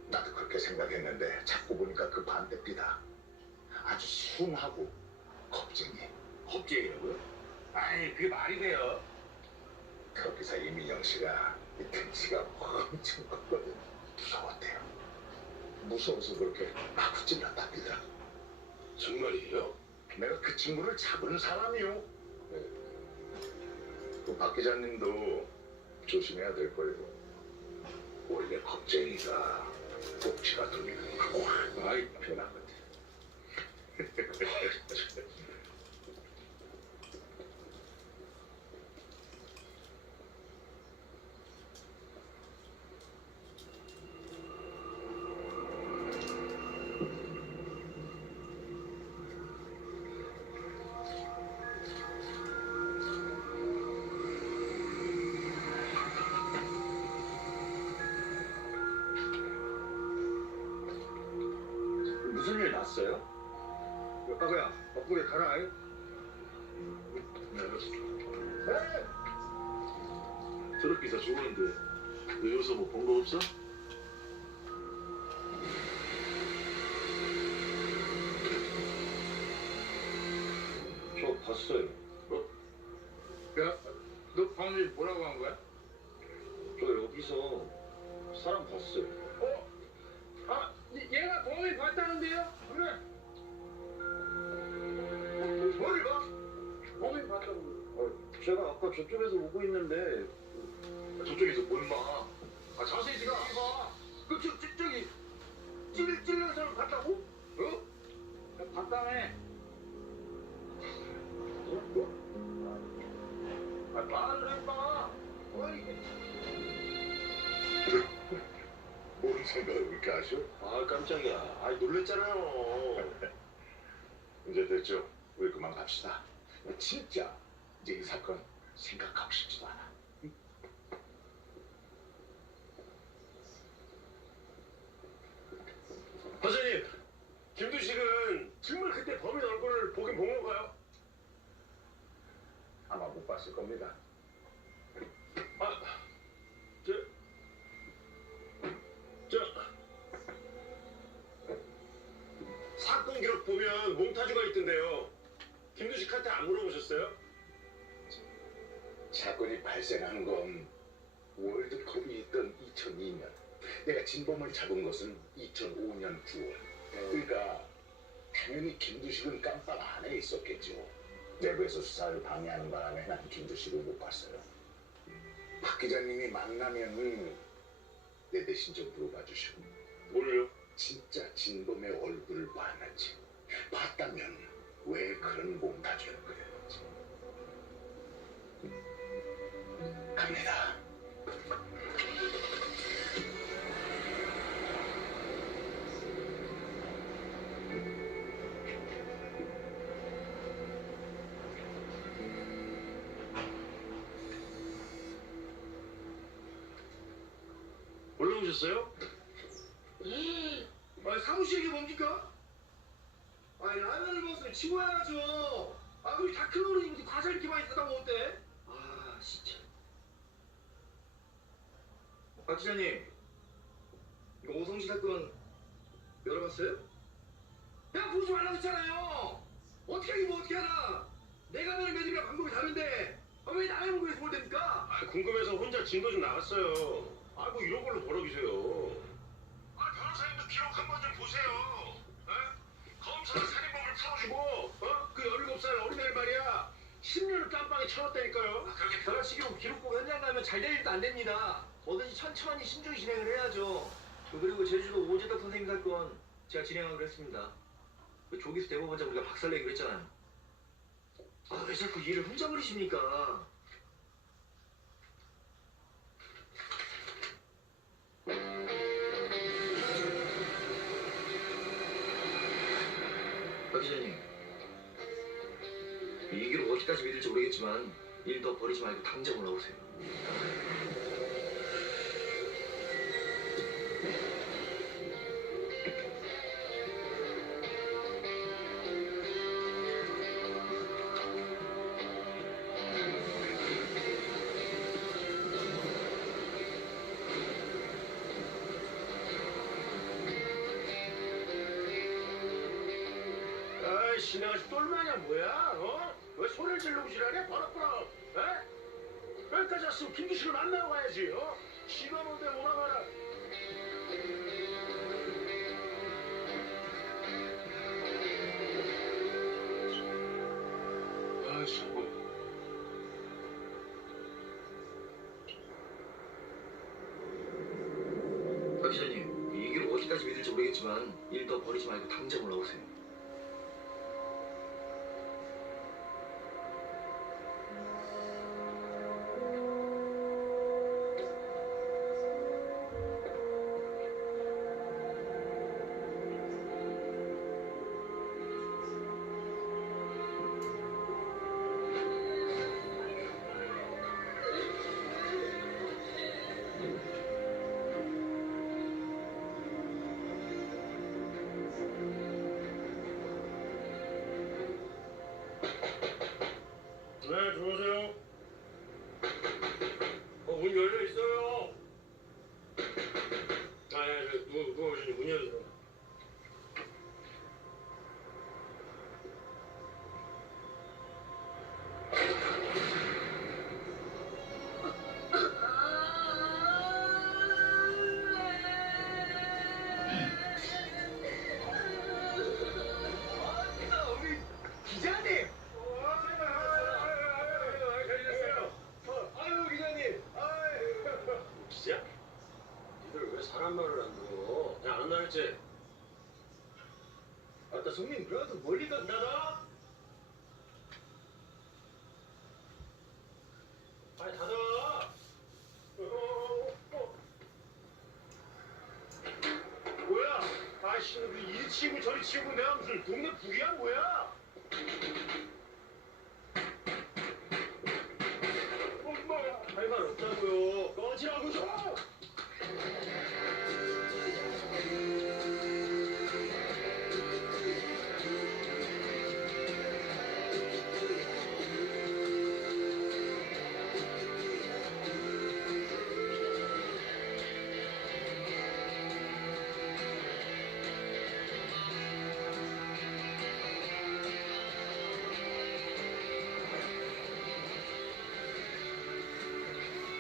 나도 그렇게 생각했는데 자꾸 보니까 그 반대입니다. 아주 순하고 겁쟁이. 겁쟁이라고요? 아이 그게 말이 돼요? 트럭 기사 이민영 씨가 이 등치가 엄청 컸거든. 무서웠대요. 무서워서 그렇게 마구 찔렀답니다. 정말이에요? 내가 그 친구를 잡은 사람이요. 그 박 기자님도 조심해야 될 거예요. 원래 겁쟁이가 꼭지가 돌리는 거 확 많이 변하거든. 무슨 일 났어요? 아구야, 바쁘게 가라. 트럭 기사 죽었는데 너 여기서 뭐 본 거 없어? 저 봤어요. 야, 너 방금 뭐라고 한 거야? 저 여기서 사람 봤어요. 얘가 범인 봤다는데요? 그래. 뭘 봐? 범인 봤다고. 제가 아까 저쪽에서 오고 있는데 저쪽에서 뭘 봐? 아 자세히 자세히가 봐. 저기 찔리는 사람 봤다고? 어? 봤다며. 말을 해봐. 뭔 생각을 그렇게 하셔? 아 깜짝이야. 아 놀랬잖아요. 이제 됐죠? 우리 그만 갑시다. 진짜 이제 이 사건 생각하고 싶지도 않아. 선생님, 김두식은 정말 그때 범인 얼굴을 보긴 본 건가요? 아마 못 봤을 겁니다. 사건 기록 보면 몽타주가 있던데요. 김두식한테 안 물어보셨어요? 사건이 발생한 건 월드컵이 있던 2002년. 내가 진범을 잡은 것은 2005년 9월. 그러니까 당연히 김두식은 깜빡 안에 있었겠죠. 내부에서 수사를 방해하는 바람에 난 김두식을 못 봤어요. 박 기자님이 만나면은 내 대신 좀 물어봐 주시고. 뭘요? 진짜 진범의 얼굴을 봤는지, 봤다면 왜 그런 몽타주를 그렸는지. 갑니다. 올라오셨어요? 아니 사무실 이게 뭡니까? 아니 라면을 먹었으면 치워야죠. 아 그리고 다 큰 어른이 무슨 과자 이렇게 많이 사다 먹었대? 아 진짜. 박 기자님, 이거 오성시 사건 열어봤어요? 야 보지 말라고 했잖아요. 어떻게 하긴 뭐 어떻게 하나. 내가 보는 매듭이랑 방법이 다른데 왜 남의 문구에서 뭘 됩니까? 아, 궁금해서 혼자 진도 좀 나갔어요. 아, 뭐 이런 걸로 벌어기세요. 아, 변호사님도 기록 한번 좀 보세요. 검사는 살인범을 풀어주고, 그 17살 어린애를 말이야. 채웠다니까요. 결혼식이고 기록 보고 현장 가면 잘 될 일도 안 됩니다. 뭐든지 천천히 신중히 진행을 해야죠. 그리고 제주도 오재덕 선생님 사건 제가 진행하기로 했습니다. 그 조기수 대법원장 우리가 박살내기로 했잖아요. 아, 왜 자꾸 일을 혼자 버리십니까? 박 기자님, 이 기록 어디까지 믿을지 모르겠지만 일 더 버리지 말고 당장 올라오세요. 아이씨, 내가 똘마냐 뭐야? 어? 왜 소리를 지르고 지랄해? 버럭버럭. 에? 여기까지 왔으면 김기식을 만나고 가야지. 어? 시간 온데 오나 가라. 아이씨, 뭐. 박 기자님, 이 기록 어디까지 믿을지 모르겠지만 일 더 버리지 말고 당장 올라오세요. 네, 들어오세요. 문 열려 있어요. 아, 예, 누가 오시니 문 열어주세요. 우리 기자님! 아유, 기자님! 기자? 니들 왜 사람 말을 안 들어? 야, 안 나왔지? 아따, 성님, 그래도 멀리 가. 닫아! 빨리 닫아! 뭐야? 아이씨, 이리 치우고 저리 치우고 내가 무슨 동네 북이야 뭐야? 엄마야, 할 말 없다고요. 꺼지라고 좀!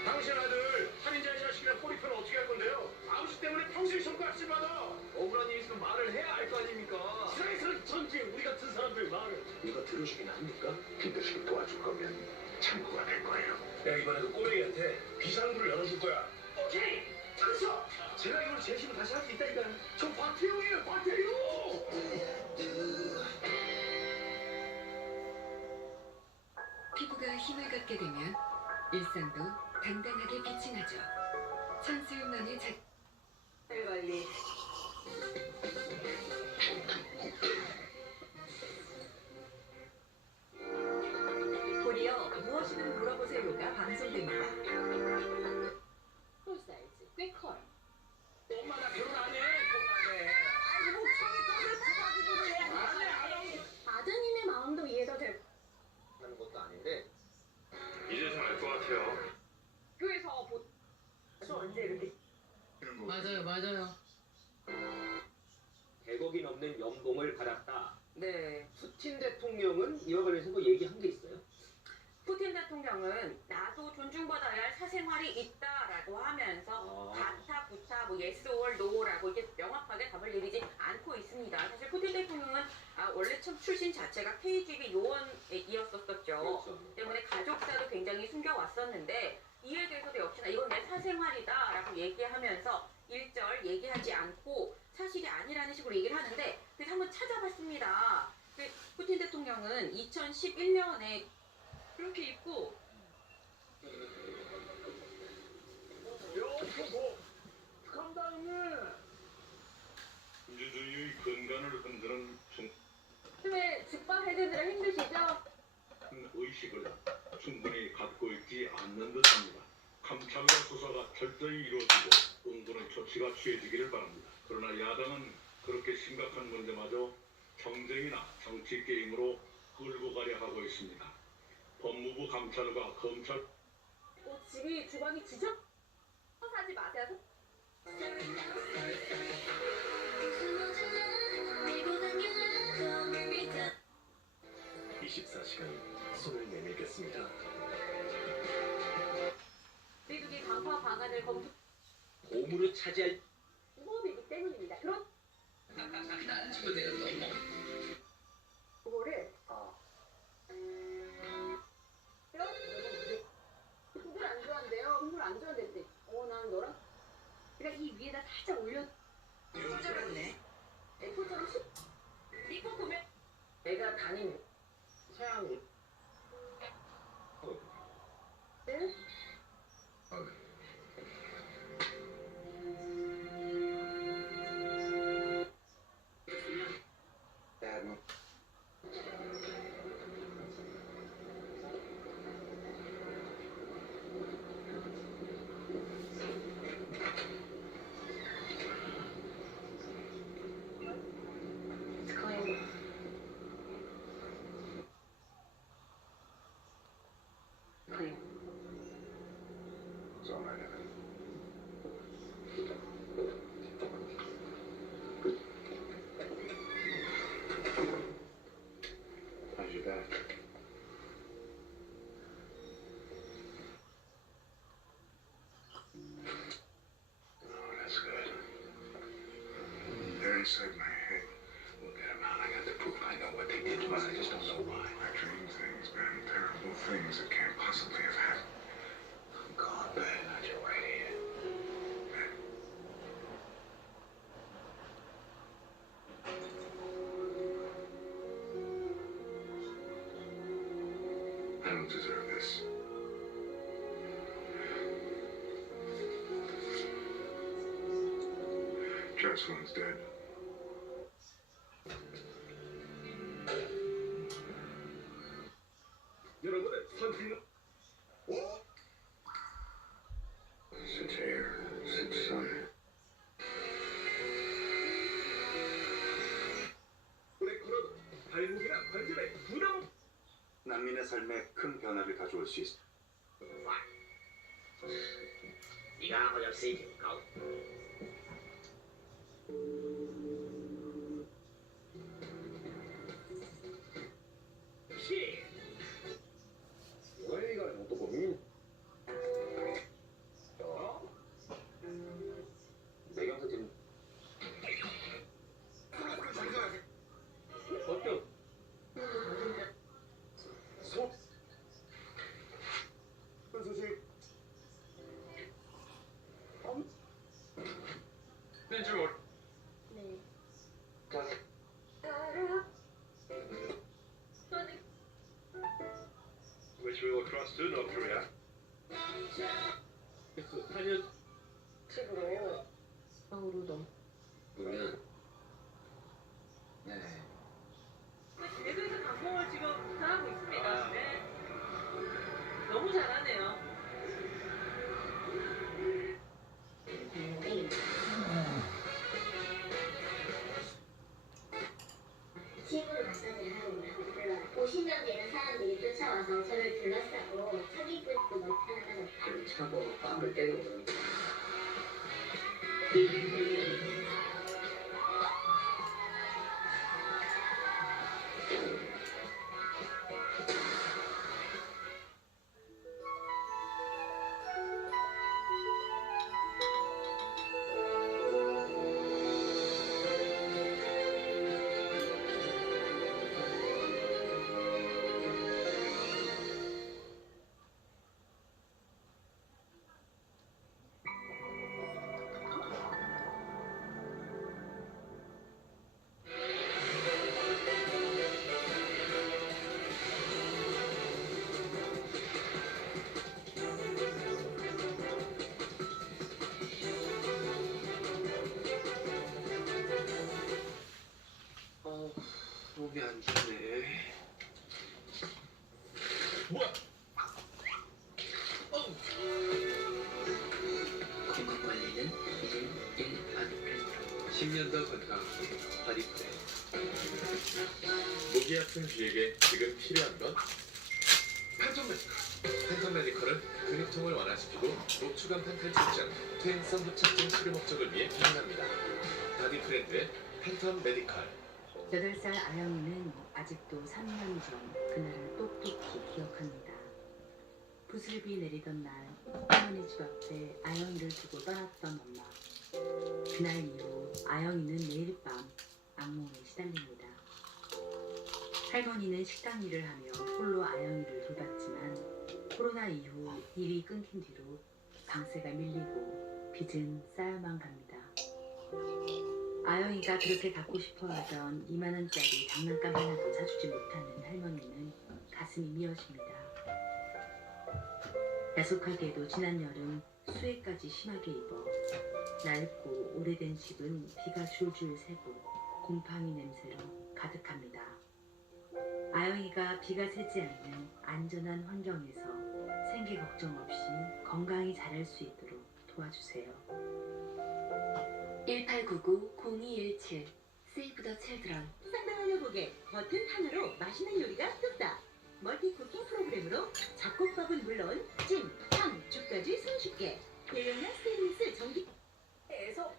당신 아들 살인자의 자식이랑 꼬리표는 어떻게 할 건데요? 아버지 때문에 평생 손가락질 받아. 억울한 일 있으면 말을 해야 알 거 아닙니까? 세상에서 전체 우리 같은 사람들 말을 우리가 들어주긴 합니까? 김대식이 도와줄 거면 참고가 될 거예요. 내가 이번에도 꼬맹이한테 비상구를 열어줄 거야. 오케이, 됐어. 제가 이걸 제 힘으로 다시 할 수 있다니까요. 저 박태용이에요, 박태용. 피부가 힘을 갖게 되면 일상도 당당하게 빛이 나죠. 천수만의 관리. 곧이어 무엇이든 물어보세요가 방송됩니다. 볼 사이즈 꽤 커요. 엄마 나 결혼 안 해. 아드님의 마음도 이해가 되고 하는 것도 아닌데. 이제 좀 알 것 같아요. 교회에서 언제 이렇게 맞아요. 100억이 넘는 연봉을 받았다. 네. 푸틴 대통령은 이와 관련해서 뭐 얘기한 게 있어요? 푸틴 대통령은 나도 존중받아야 할 사생활이 있다라고 하면서 가타, 부타, 뭐 yes or no라고 이게 명확하게 답을 내리지 않고 있습니다. 사실 푸틴 대통령은 원래 참 출신 자체가 KGB 요원이었었죠. 때문에 가족사도 굉장히 숨겨왔었는데 이에 대해서도 역시나 이건 내 사생활이다라고 얘기하면서 일절 얘기하지 않고 사실이 아니라는 식으로 얘기를 하는데 그래서 한번 찾아봤습니다. 푸틴 대통령은 2011년에 그렇게 입고 민주주의의 근간을 흔드는 왜 직방해드느라 힘드시죠? 의식을 충분히 갖고 있지 않는 듯합니다. 감찰과 수사가 철저히 이루어지고 응고는 조치가 취해지기를 바랍니다. 그러나 야당은 그렇게 심각한 문제마저 정쟁이나 정치 게임으로 끌고 가려 하고 있습니다. 법무부 감찰과 검찰 집이 주방이 지저? 사지 마세요. 24시간 손을 내밀겠습니다. 미국이 강화 방안을 검토 보물을 차지할 후보이기 때문입니다. 그런 그거를 국물 안 좋아한대요. 국물 안 좋아한대. 난 너랑 그냥 이 위에다 살짝 올려. 조절했네. 애플처럼 슉. 이거 보면 내가 다니는 서양 네? That's all I have. How's your back? Oh, that's good. They're inside my head. We'll get them out. I got the proof. I know what they did to us. I just don't know why. I dream things, man. Terrible things that can't possibly have happened. I'm gone, man. You're right here. I don't deserve this. Jocelyn's dead. 여러분의 선택은 Since air, since sun. 오래 걸어도 발목이나 관절에 부담 난민의 삶에 큰 변화를 가져올 수 있어. 네가 아버지 세이팅 가오. 내경사 지금 어때? 소식. 네. Which we will cross to North Korea. 사실 식으로 으로 넘. 보면 제주에서 방송을 지금 잘하고 있습니다. 네. 너무 잘하네요. 집으로 마사지를 하는구나. 50명 되는 사람들이 쫓아와서 저를 둘러싸고 사기꾼도 나타나서 바로 차고 뺨을 때리고 호흡이 안 되네. 뭐야? 건강관리는 1 바디프렌드로 10년 더 건강하게 바디프렌드. 목이 아픈 귀에게 지금 필요한 건 팬텀 메디컬. 팬텀 메디컬은 근육통을 완화시키고 녹초간판 탈출증, 퇴행성 협착증 치료 목적을 위해 가능합니다. 바디프렌드의 팬텀 메디컬. 8살 아영이는 아직도 3년 전 그날을 똑똑히 기억합니다. 부슬비 내리던 날 할머니 집 앞에 아영이를 두고 떠났던 엄마. 그날 이후 아영이는 매일 밤 악몽에 시달립니다. 할머니는 식당 일을 하며 홀로 아영이를 돌봤지만 코로나 이후 일이 끊긴 뒤로 방세가 밀리고 빚은 쌓여만 갑니다. 아영이가 그렇게 갖고 싶어 하던 2만 원짜리 장난감 하나도 사주지 못하는 할머니는 가슴이 미어집니다. 야속하게도 지난 여름 수해까지 심하게 입어 낡고 오래된 집은 비가 줄줄 새고 곰팡이 냄새로 가득합니다. 아영이가 비가 새지 않는 안전한 환경에서 생계 걱정 없이 건강히 자랄 수 있도록 도와주세요. 1899-0217 세이브 더 칠드런. 상당하려 보게 버튼 하나로 맛있는 요리가 뚝딱. 멀티 쿠킹 프로그램으로 잡곡밥은 물론 찜, 탕, 죽까지 손쉽게. 대용량 스테인리스 전기에서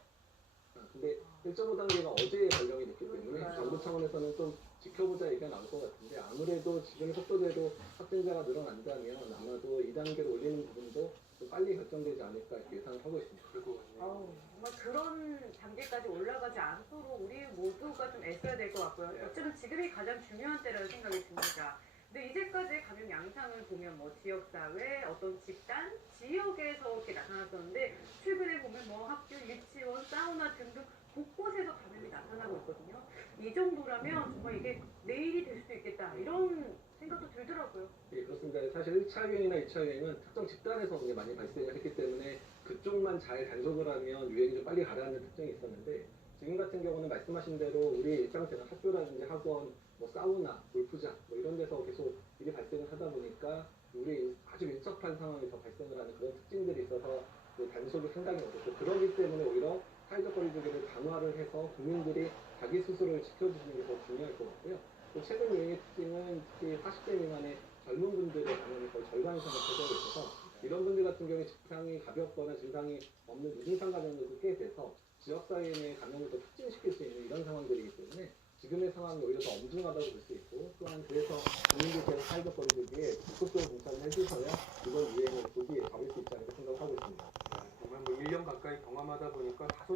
근데 1.5단계가 어제 발령이 됐기 때문에 정부 차원에서는 좀 지켜보자 얘기가 나올 것 같은데 아무래도 지금의 속도대로 확진자가 늘어난다면 아마도 2단계로 올리는 부분도 좀 빨리 결정되지 않을까 이렇게 예상을 하고 있습니다. 그리고 정말 그런 단계까지 올라가지 않도록 우리 모두가 좀 애써야 될 것 같고요. 어쩌면 지금이 가장 중요한 때라는 생각이 듭니다. 근데 이제까지 감염 양상을 보면 뭐 지역사회, 어떤 집단, 지역에서 이렇게 나타났었는데 최근에 보면 뭐 학교, 유치원, 사우나 등등 곳곳에서 감염이 나타나고 있거든요. 이 정도라면 정말 이게 내일이 될 수도 있겠다 이런 생각도 들더라고요. 예, 그렇습니다. 사실 1차 유행이나 2차 유행은 특정 집단에서 굉장히 많이 발생을 했기 때문에 그쪽만 잘 단속을 하면 유행이 좀 빨리 가라앉는 특징이 있었는데 지금 같은 경우는 말씀하신 대로 우리 일상생활 학교라든지 학원, 뭐 사우나, 골프장 뭐 이런 데서 계속 일이 발생을 하다 보니까 우리 아주 밀접한 상황에서 발생을 하는 그런 특징들이 있어서 그 단속이 상당히 어렵고 그러기 때문에 오히려 사회적 거리두기를 강화를 해서 국민들이 자기 스스로를 지켜주시는 게 더 중요할 것 같고요. 또 최근 유행의 특징은 특히 40대 미만의 젊은 분들의 감염이 거의 절반 이상을 차지하고 있어서 이런 분들 같은 경우에 증상이 가볍거나 증상이 없는 무증상 감염들도 꽤 돼서 지역사회 내 감염을 더 촉진시킬 수 있는 이런 상황들이기 때문에 지금의 상황이 오히려 더 엄중하다고 볼 수 있고 또한 그래서 국민들께서 사회적 거리두기에 적극적으로 동참을 해주셔야 이번 유행을 조기에 잡을 수 있지 않을까 생각하고 있습니다. 정말 뭐 1년 가까이 경험하다 보니까 다소